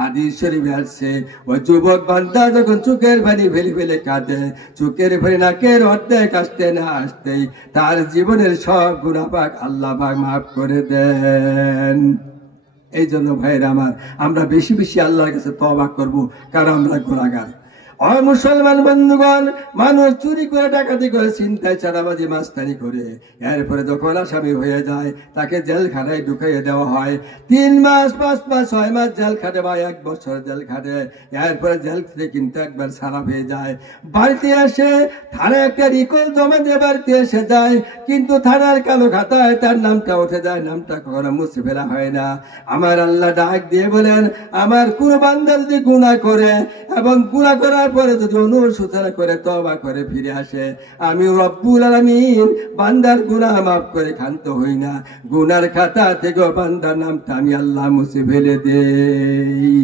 হাদিস শরীফে আসছে, ওই যুবক বান্দা যখন চোখের পানি ফেলে ফেলে কাঁদে, চোখের পানি নাকের অর্ধেক আসতে না আসতেই তার জীবনের সব গুনাহ পাক আল্লাহ পাক মাফ করে দেন। এই জন্য ভাইরা আমার, আমরা বেশি বেশি আল্লাহর কাছে তওবা করব, কারণ আমরা গুনাহগার। ও মুসলমান বন্ধুগণ, মানুষ চুরি করে, ডাকাতি করে, ছিনতাই, চাঁদাবাজি, মাস্তানি করে এরপরে যখন আসামি হয়ে যায় তাকে জেলখানায় ঢুকিয়ে দেওয়া হয়। 3 মাস, 5 মাস, 6 মাস জেল খাটে বা 1 বছর জেল খাটে, এরপরে জেল থেকে কিন্তু একবার ছাড়া হয়ে যায়, বাড়িতে আসে, থানায় একটা রিকোয়েস্ট জমা দিয়ে বাড়িতে এসে যায়, কিন্তু থানার কালো খাতায় তার নামটা উঠে যায়, নামটা কখনো মুছে ফেলা হয় না। আমার আল্লাহ ডাক দিয়ে বলেন, আমার কোন বান্দা যদি গুনাহ করে এবং গুনাহ করার পরে যদি অনুশোচনা করে তওবা করে ফিরে আসে, আমি রব্বুল আলামিন বান্দার গুনাহ মাফ করে ক্ষান্ত হই না, গুনার খাতা থেকে বান্দার নামটা আমি আল্লাহ মুছে ফেলে দেই।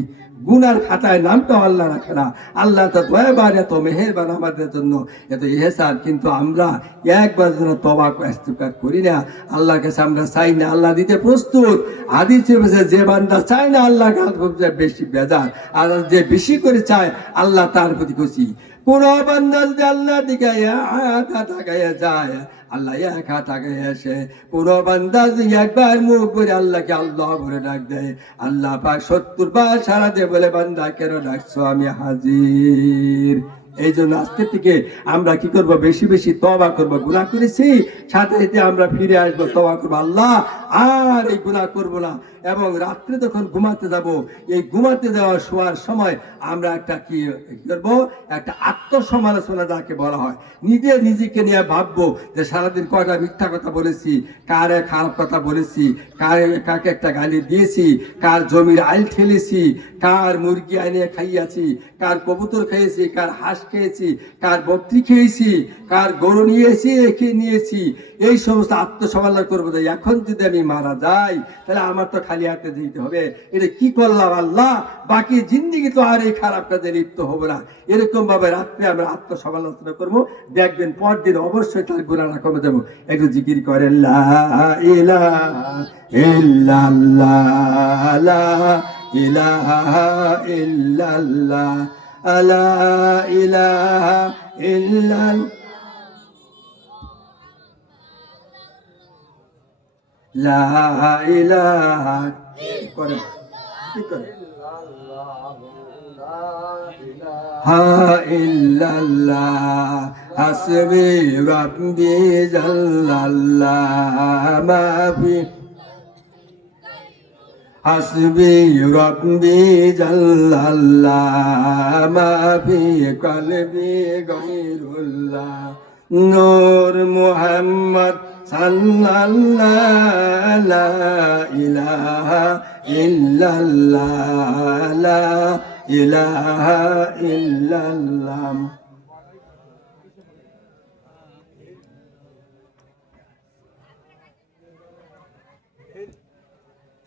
গুনার খাতায় নামটা আল্লাহ রাখে না। আল্লাহ তো দয়াবান, এত মেহেরবান আমাদের জন্য, এত ইহসান, কিন্তু আমরা একবার যেন তওবা ইস্তেগফার করি না, আল্লাহর কাছে আমরা চাই না, আল্লাহ দিতে প্রস্তুত। হাদিসে বলেছে, যে বান্দা চায় না আল্লাহ কাছে বেশি বেজার, আর যে বেশি করে চায় আল্লাহ তার প্রতি খুশি। কোন বান্দা যদি আল্লাহর দিকে তাকাইয়া যায়, আল্লাহ এক হাত আগে এসে, কোন বান্দা যদি একবার মুখ করে আল্লাহকে আল্লাহ বলে ডাক দেয়, আল্লাহ পাক 70 বার সারা দিয়ে বলে, বান্দা কেন ডাকছো, আমি হাজির। এই জন্য আজকে থেকে আমরা কি করব, বেশি বেশি তওবা করব। গুনাহ করেছি, সাথে সাথে আমরা ফিরে আসবো, তওবা করব, আল্লাহ আর এই গুনাহ করব না। এবং রাত্রে যখন ঘুমাতে যাব, এই ঘুমাতে যাওয়ার শোয়ার সময় আমরা একটা কি করবো, একটা আত্মসমালোচনা যাকে বলা হয়, নিজেকে নিয়ে ভাববো যে সারাদিন কয়টা মিথ্যা কথা বলেছি, কারে খারাপ কথা বলেছি, কাকে একটা গালি দিয়েছি, কার জমির আইল ঠেলেছি, কার মুরগি আইনে খাইয়াছি, কার কবুতর খেয়েছি, কার হাঁস খেয়েছি, কার বকরি খেয়েছি, কার গরু নিয়েছি। এই সমস্ত আত্মসমালোচনা করবো। এখন যদি আমি মারা যাই, তাহলে আমার তো খালি হাতে যেতে হবে, এটা কি করলাম আল্লাহ, বাকি জিন্দেগি তো আর এই খারাপ কাজে লিপ্ত হবো না। এরকম ভাবে রাত্রে আমরা আত্মসমালোচনা করবো, দেখবেন পরদিন অবশ্যই তার গুনাহ কমে যাবো। একটু জিকির করেন, লা ইলাহা ইল্লাল্লাহ, লা ইলাহা ইল্লাল্লাহ, লা ইলাহা ইল্লাল্লাহ, লা ইলাহা, করে কি করে, হা ইল্লাল্লাহ, হাসবি রাব্বি জাল্লাল্লাহ, মাফি হাসবি রাব্বি জাল্লাল্লাহ, মাফি কলবি গায়রুল্লাহ, নূর মুহাম্মদ সাল্লাল্লাহ, লা ইলাহা ইল্লাল্লাহ, লা ইলাহা ইল্লাল্লাহ।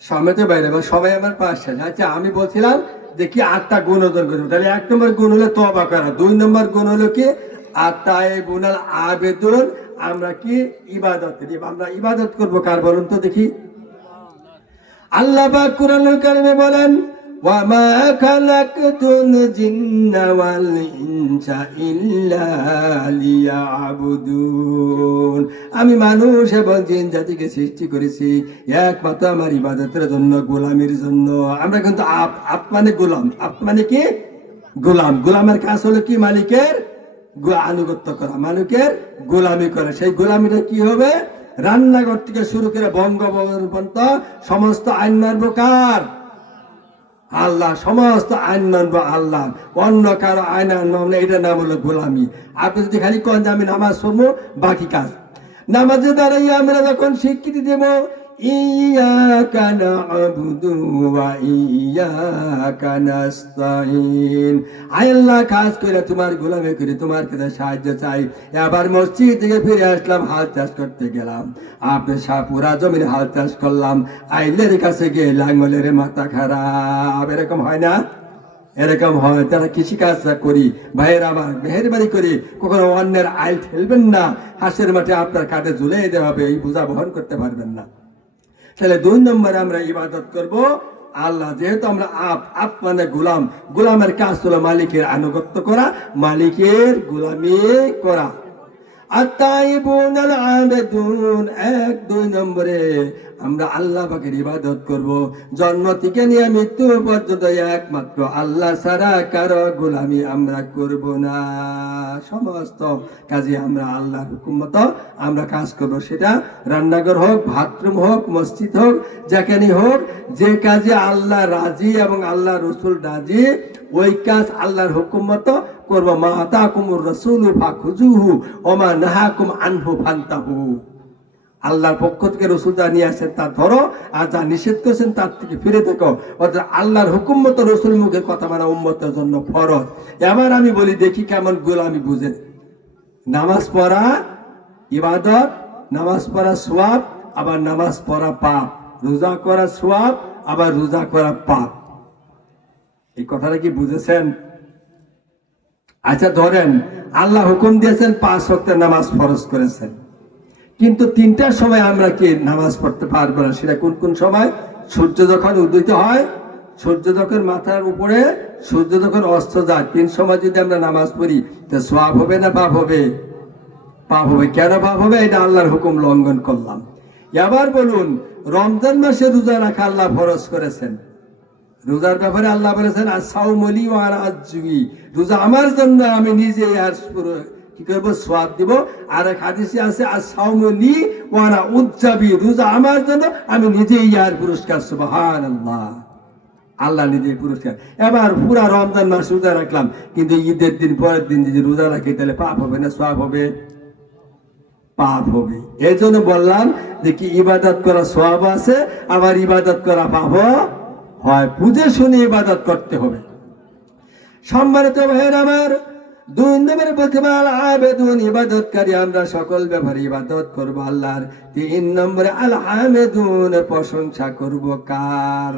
সমেত বাইরে সবাই আমার পাশে। আচ্ছা, আমি বলছিলাম যে কি 8টা গুণ অর্জন করবো, তাহলে 1 নম্বর গুণ হলো তওবা করা, 2 নম্বর গুণ হলো কি আতাইবুনাল আবেদুন, আমরা কি ইবাদত, আমরা ইবাদত করবো কার বলুন তো দেখি। আল্লাহ পাক কুরআনুল কারীমে বলেন, ওয়া মা খালাকতুল জিন্না ওয়াল ইনসা ইল্লা লিয়াবুদুন, আমি মানুষ এবং জিন জাতিকে সৃষ্টি করেছি একমাত্র আমার ইবাদতের জন্য, গোলামির জন্য। আমরা কিন্তু আপ মানে গোলাম, আপ মানে কি গোলাম, গোলামের কাজ হলো কি মালিকের আনুগত্য করা, মালিকের গোলামি করা। সেই গোলামিটা কি হবে? রান্নাঘর থেকে শুরু করে বঙ্গভবন পর্যন্ত সমস্ত আইন মানব কার? আল্লাহ। সমস্ত আইন মানব আল্লাহ, অন্য কারো আইন মানব না। এটার নাম হলো গোলামি। আপনি যদি খালি কন যে আমি নামাজ পড়বো, বাকি কাজ নামাজে দাঁড়াইয়া আমরা যখন স্বীকৃতি দেব ইয়াকা না'বুদু ওয়া ইয়াকা নাস্তাইন, আল্লাহ খাস করে তোমার গোলামি করে তোমার কাছে সাহায্য চাই। এবার মসজিদ থেকে ফিরে আসলাম, হাল চাষ করতে গেলাম, আপনি পুরা জমির হাল চাষ করলাম, আইলের কাছে গিয়ে লাঙ্গলের মাথা খারাপ। এরকম হয় না? এরকম হয়। তারা কৃষিকাজ করি, ভাইয়ের আমার মেহেরবানি করে কখনো অন্যের আইল ঠেলবেন না। হাঁসের মাঠে আপনার কাঁধে ঝুলে দেওয়া হবে, এই বোঝা বহন করতে পারবেন না। তাহলে 2 নম্বরে আমরা ইবাদত করব আল্লাহ। যেহেতু আমরা আপ মানে গোলাম, গোলামের কাজ হলো মালিকের আনুগত্য করা, মালিকের গোলামি করা। আত-তাইবুন আল-আবিদুন, 1-2 নম্বরে আমরা আল্লাহ পাকের ইবাদত করব। জন্ম থেকে নিয়ে মৃত্যু পর্যন্ত একমাত্র আল্লাহ ছাড়া কারো গোলামি আমরা করব না। সমস্ত কাজে আমরা আল্লাহর হুকুম মতো আমরা কাজ করব। সেটা রান্নাঘর হোক, বাথরুম হোক, মসজিদ হোক, যেখানে হোক, যে কাজে আল্লাহ রাজি এবং আল্লাহ রসুল রাজি, ওই কাজ আল্লাহর হুকুম মতো করবো। মা আতাকুমুর রাসূলু ফাখুযুহু ওয়া মা নাহাকুম আনহু ফান্তাহু। আল্লাহর পক্ষ থেকে রসুল যা নিয়ে আসেন তা ধরো, আর যা নিষেধ করেছেন তার থেকে ফিরে থেকো। অর্থাৎ আল্লাহর হুকুম মতো রসুল মুখে কথা মানা উম্মতের জন্য ফরজ। এবার আমি বলি, দেখি কেমন গোলামি বুঝেন। নামাজ পড়া ইবাদত, নামাজ পড়া সওয়াব, আবার নামাজ পড়া পাপ। রোজা করা সওয়াব, আবার রোজা করা পাপ। এই কথাটা কি বুঝেছেন? আচ্ছা ধরেন আল্লাহ হুকুম দিয়েছেন 5 ওয়াক্তের নামাজ ফরজ করেছেন, কিন্তু 3টার সময় আমরা কি নামাজ পড়তে পারবো না। সেটা কোন কোন সময়? সূর্য যখন উদিত হয়, সূর্য যখন মাথার উপরে, সূর্য যখন অস্ত যায়, 3 সময় যদি আমরা নামাজ পড়ি, তো সওয়াব হবে না পাপ হবে? পাপ হবে। কেন পাপ হবে? এটা আল্লাহর হুকুম লঙ্ঘন করলাম। এবার বলুন, রমজান মাসে রোজা রাখা আল্লাহ ফরজ করেছেন। রোজার ব্যাপারে আল্লাহ বলেছেন আস-সাওমু লি ওয়া আনা আজজি, রোজা আমার জন্য, আমি নিজে আর কি করব? সওয়াব দিব। আর এক হাদিসে আছে আস-সাওমু লি ওয়া আনা উজ্জাবি, রোজা আমার জন্য, আমি নিজেই আর পুরস্কার। সুবহানাল্লাহ, আল্লাহ নিজেই পুরস্কার। এবার পুরা রমজান মাস রোজা রাখলাম, কিন্তু ঈদের দিন পরের দিন যদি রোজা রাখি, তাহলে পাপ হবে না সওয়াব হবে? পাপ হবে। এই জন্য বললাম যে কি ইবাদত করা সওয়াব আছে, আবার ইবাদত করা পাপ হয়। বুঝে শুনে ইবাদত করতে হবে। সম্মানিত ভাইয়ের আমার, 2 নম্বরে বলতে আল আবেদুন, ইবাদতকারী। আমরা সকল ব্যাপারে ইবাদত করব আল্লাহর। 3 নম্বরে আল হামিদুন, প্রশংসা করব কার?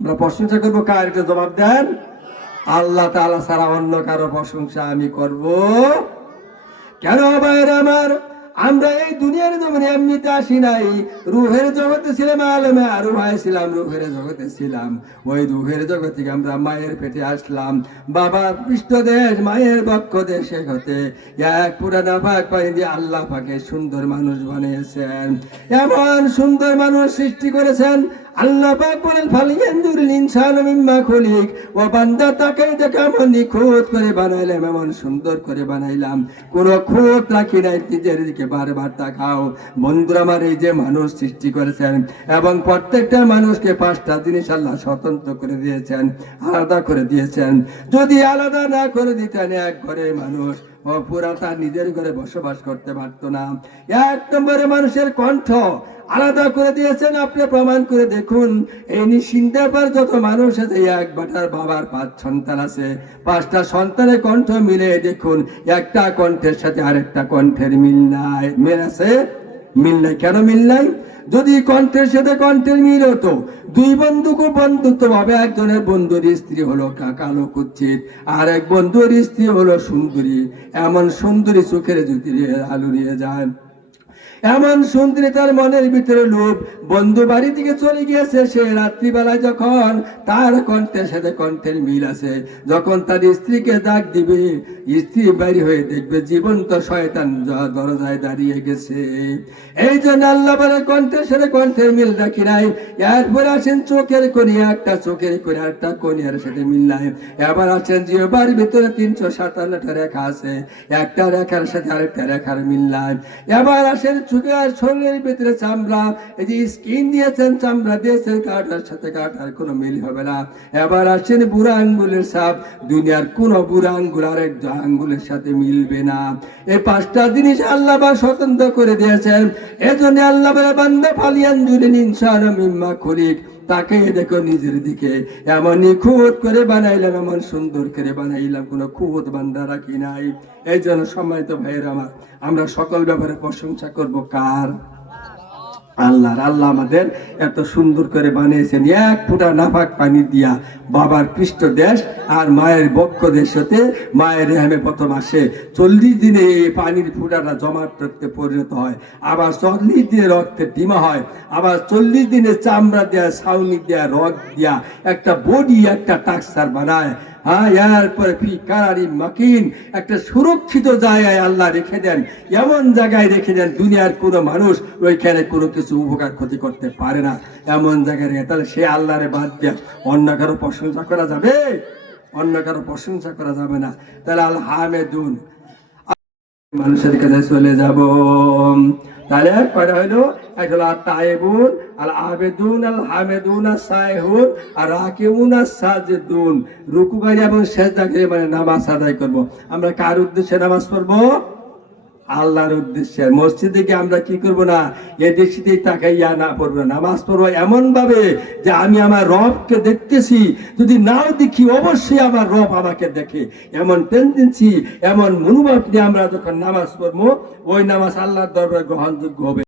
আমরা প্রশংসা করব কার? এটা জবাব দেন। আল্লাহ তাআলা ছাড়া অন্য কারো প্রশংসা আমি করব কেন? ভাইয়ের আমার, আমরা এই দুনিয়ার জমিনে এমনিতে আসি নাই। রুহের জগতে ছিলাম, আলেমে আরো ভাই ছিলাম, রুহের জগতে ছিলাম। ওই রুহের জগৎ থেকে আমরা মায়ের পেটে আসলাম। বাবা পৃষ্ঠদেশ, মায়ের বক্ষ দেশে হতে এক পুরানা পাক পানি দিয়ে আল্লাহ পাকে সুন্দর মানুষ বানিয়েছেন। এমন সুন্দর মানুষ সৃষ্টি করেছেন। আল্লাহ পাক বলেন ফালিয়ানজুরিল ইনসানু মিম্মা খুলিক, ও বান্দা তাকে কেমন নিখুঁত করে বানাইলাম, এমন সুন্দর করে বানাইলাম, কোনো খুঁত রাখি নাই। নিজের দিকে বারবার তাকাও। বন্ধুরা আমার, এই যে মানুষ সৃষ্টি করেছেন এবং প্রত্যেকটা মানুষকে 5টা জিনিস আল্লাহ স্বতন্ত্র করে দিয়েছেন, আলাদা করে দিয়েছেন। যদি আলাদা না করে দিতেন, এক ঘরের মানুষ ও পুরা তার নিজের ঘরে বসবাস করতে পারতো না। 1 নম্বরে মানুষের কণ্ঠ আলাদা করে দিয়েছেন। আপনি প্রমাণ করে দেখুন, এই নিশ্চিন্তার পর যত মানুষ আছে, এক বাটার বাবার 5 সন্তান আছে, 5টা সন্তানের কণ্ঠ মিলে দেখুন, একটা কণ্ঠের সাথে আরেকটা কণ্ঠের মিল নাই। মিল আছে? মিল নাই। কেন মিল নাই? যদি কণ্ঠের সাথে কণ্ঠের মিল হতো, 2 বন্ধুকে বন্ধুত্ব ভাবে, একজনের বন্ধুর স্ত্রী হলো কালো কুচ্ছিত, আর এক বন্ধুর স্ত্রী হলো সুন্দরী। এমন সুন্দরী চোখের যদি আলু নিয়ে যায়, এমন সুন্দরী তার মনের ভিতরে লোভ। বন্ধু বাড়ি থেকে চলে গিয়েছে, সে রাত্রিবেলায় যখন তার কণ্ঠের সাথে কণ্ঠের মিল আছে, যখন তার স্ত্রীকে ডাক দিবে, স্ত্রী বাড়ি হয়ে দেখবে জীবন্ত শয়তান দরজায় দাঁড়িয়ে গেছে। এই জন্য আল্লাহ বলে কণ্ঠের সাথে কণ্ঠের মিল রাখি নাই। এরপরে আসেন চোখের কোণে, একটা চোখের কোণে একটা কোণের সাথে মিল নাই। এবার আসেন জিহ্বার ভিতরে 357টা রেখা আছে, একটা রেখার সাথে আরেকটা রেখার মিল নাই। এবার আসেন চোখে আর শরীরের ভিতরে চামড়া, এই যে স্কিন দিয়েছেন, চামড়া দিয়েছেন, কাটার সাথে কাটার কোনো মিল হবে না। এবার আসেন বুড়া আঙ্গুলের ছাপ, দুনিয়ার কোন বুড়া আঙ্গুল আরেক আঙ্গুলের সাথে মিলবে না। এই 5টা জিনিস আল্লাহ বা স্বতন্ত্র করে দিয়েছেন। এজন্য আল্লাহ বলে বান্দা ফালিয়ান জুরিন ইনসান মিম্মা খুলিক, তাকে দেখো নিজের দিকে, এমন নিখুঁত করে বানাইলাম, এমন সুন্দর করে বানাইলাম, কোনো খুঁত বান্দা রাখি নাই। এই জন্য সম্মানিত ভাইয়েরা আমার, আমরা সকল ব্যাপারে প্রশংসা করব কার? আল্লাহর। আল্লাহ আমাদের এত সুন্দর করে বানিয়েছেন, এক ফোঁটা নাপাক পানি দিয়া বাবার পৃষ্ঠ দেশ আর মায়ের বক্ষ দেশ হতে মায়ের রেহেমে প্রথম আসে। 40 দিনে এই পানির ফোঁটাটা জমাট রক্তে পরিণত হয়, আবার 40 দিনে রক্তে ডিমা হয়, আবার 40 দিনে চামড়া দেয়া, ছাউনি দেয়া, রক দিয়া একটা বডি, একটা টাক্সার বানায়। হ্যাঁ, এরপরে ফি কারারি মাকিন, একটা সুরক্ষিত জায়গায় আল্লাহ রেখে দেন, এমন জায়গায় রেখে দেন দুনিয়ার কোনো মানুষ ওইখানে কোনো কিছু উপকার ক্ষতি করতে পারে না, এমন জায়গায় রেখে। তাহলে সে আল্লাহরে বাদ দিয়ে অন্য কারো প্রশংসা করা যাবে? অন্য কারো প্রশংসা করা যাবে না। তাহলে আল হামেদুন, মানুষের কাছে চলে যাব। তাহলে কয়টা হইলো? একটা হলো আত-তাইবুন, আল আবেদুন, আল হামেদুন, আস সাইহুন, আর রাকিউন, আস সাজিদুন। রুকুকারী এবং সেজদাকারী, মানে নামাজ আদায় করব। আমরা কার উদ্দেশ্যে নামাজ পড়বো? আল্লাহর উদ্দেশ্যে। মসজিদে গিয়ে আমরা কি করব না, এদিকে তাকাইয়া না পড়বো, নামাজ পড়বো এমন ভাবে যে আমি আমার রবকে দেখতেছি, যদি নাও দেখি অবশ্যই আমার রব আমাকে দেখে, এমন টেন্ডেন্সি, এমন মনোভাব নিয়ে আমরা যখন নামাজ পড়বো, ওই নামাজ আল্লাহর দরবারে গ্রহণযোগ্য হবে।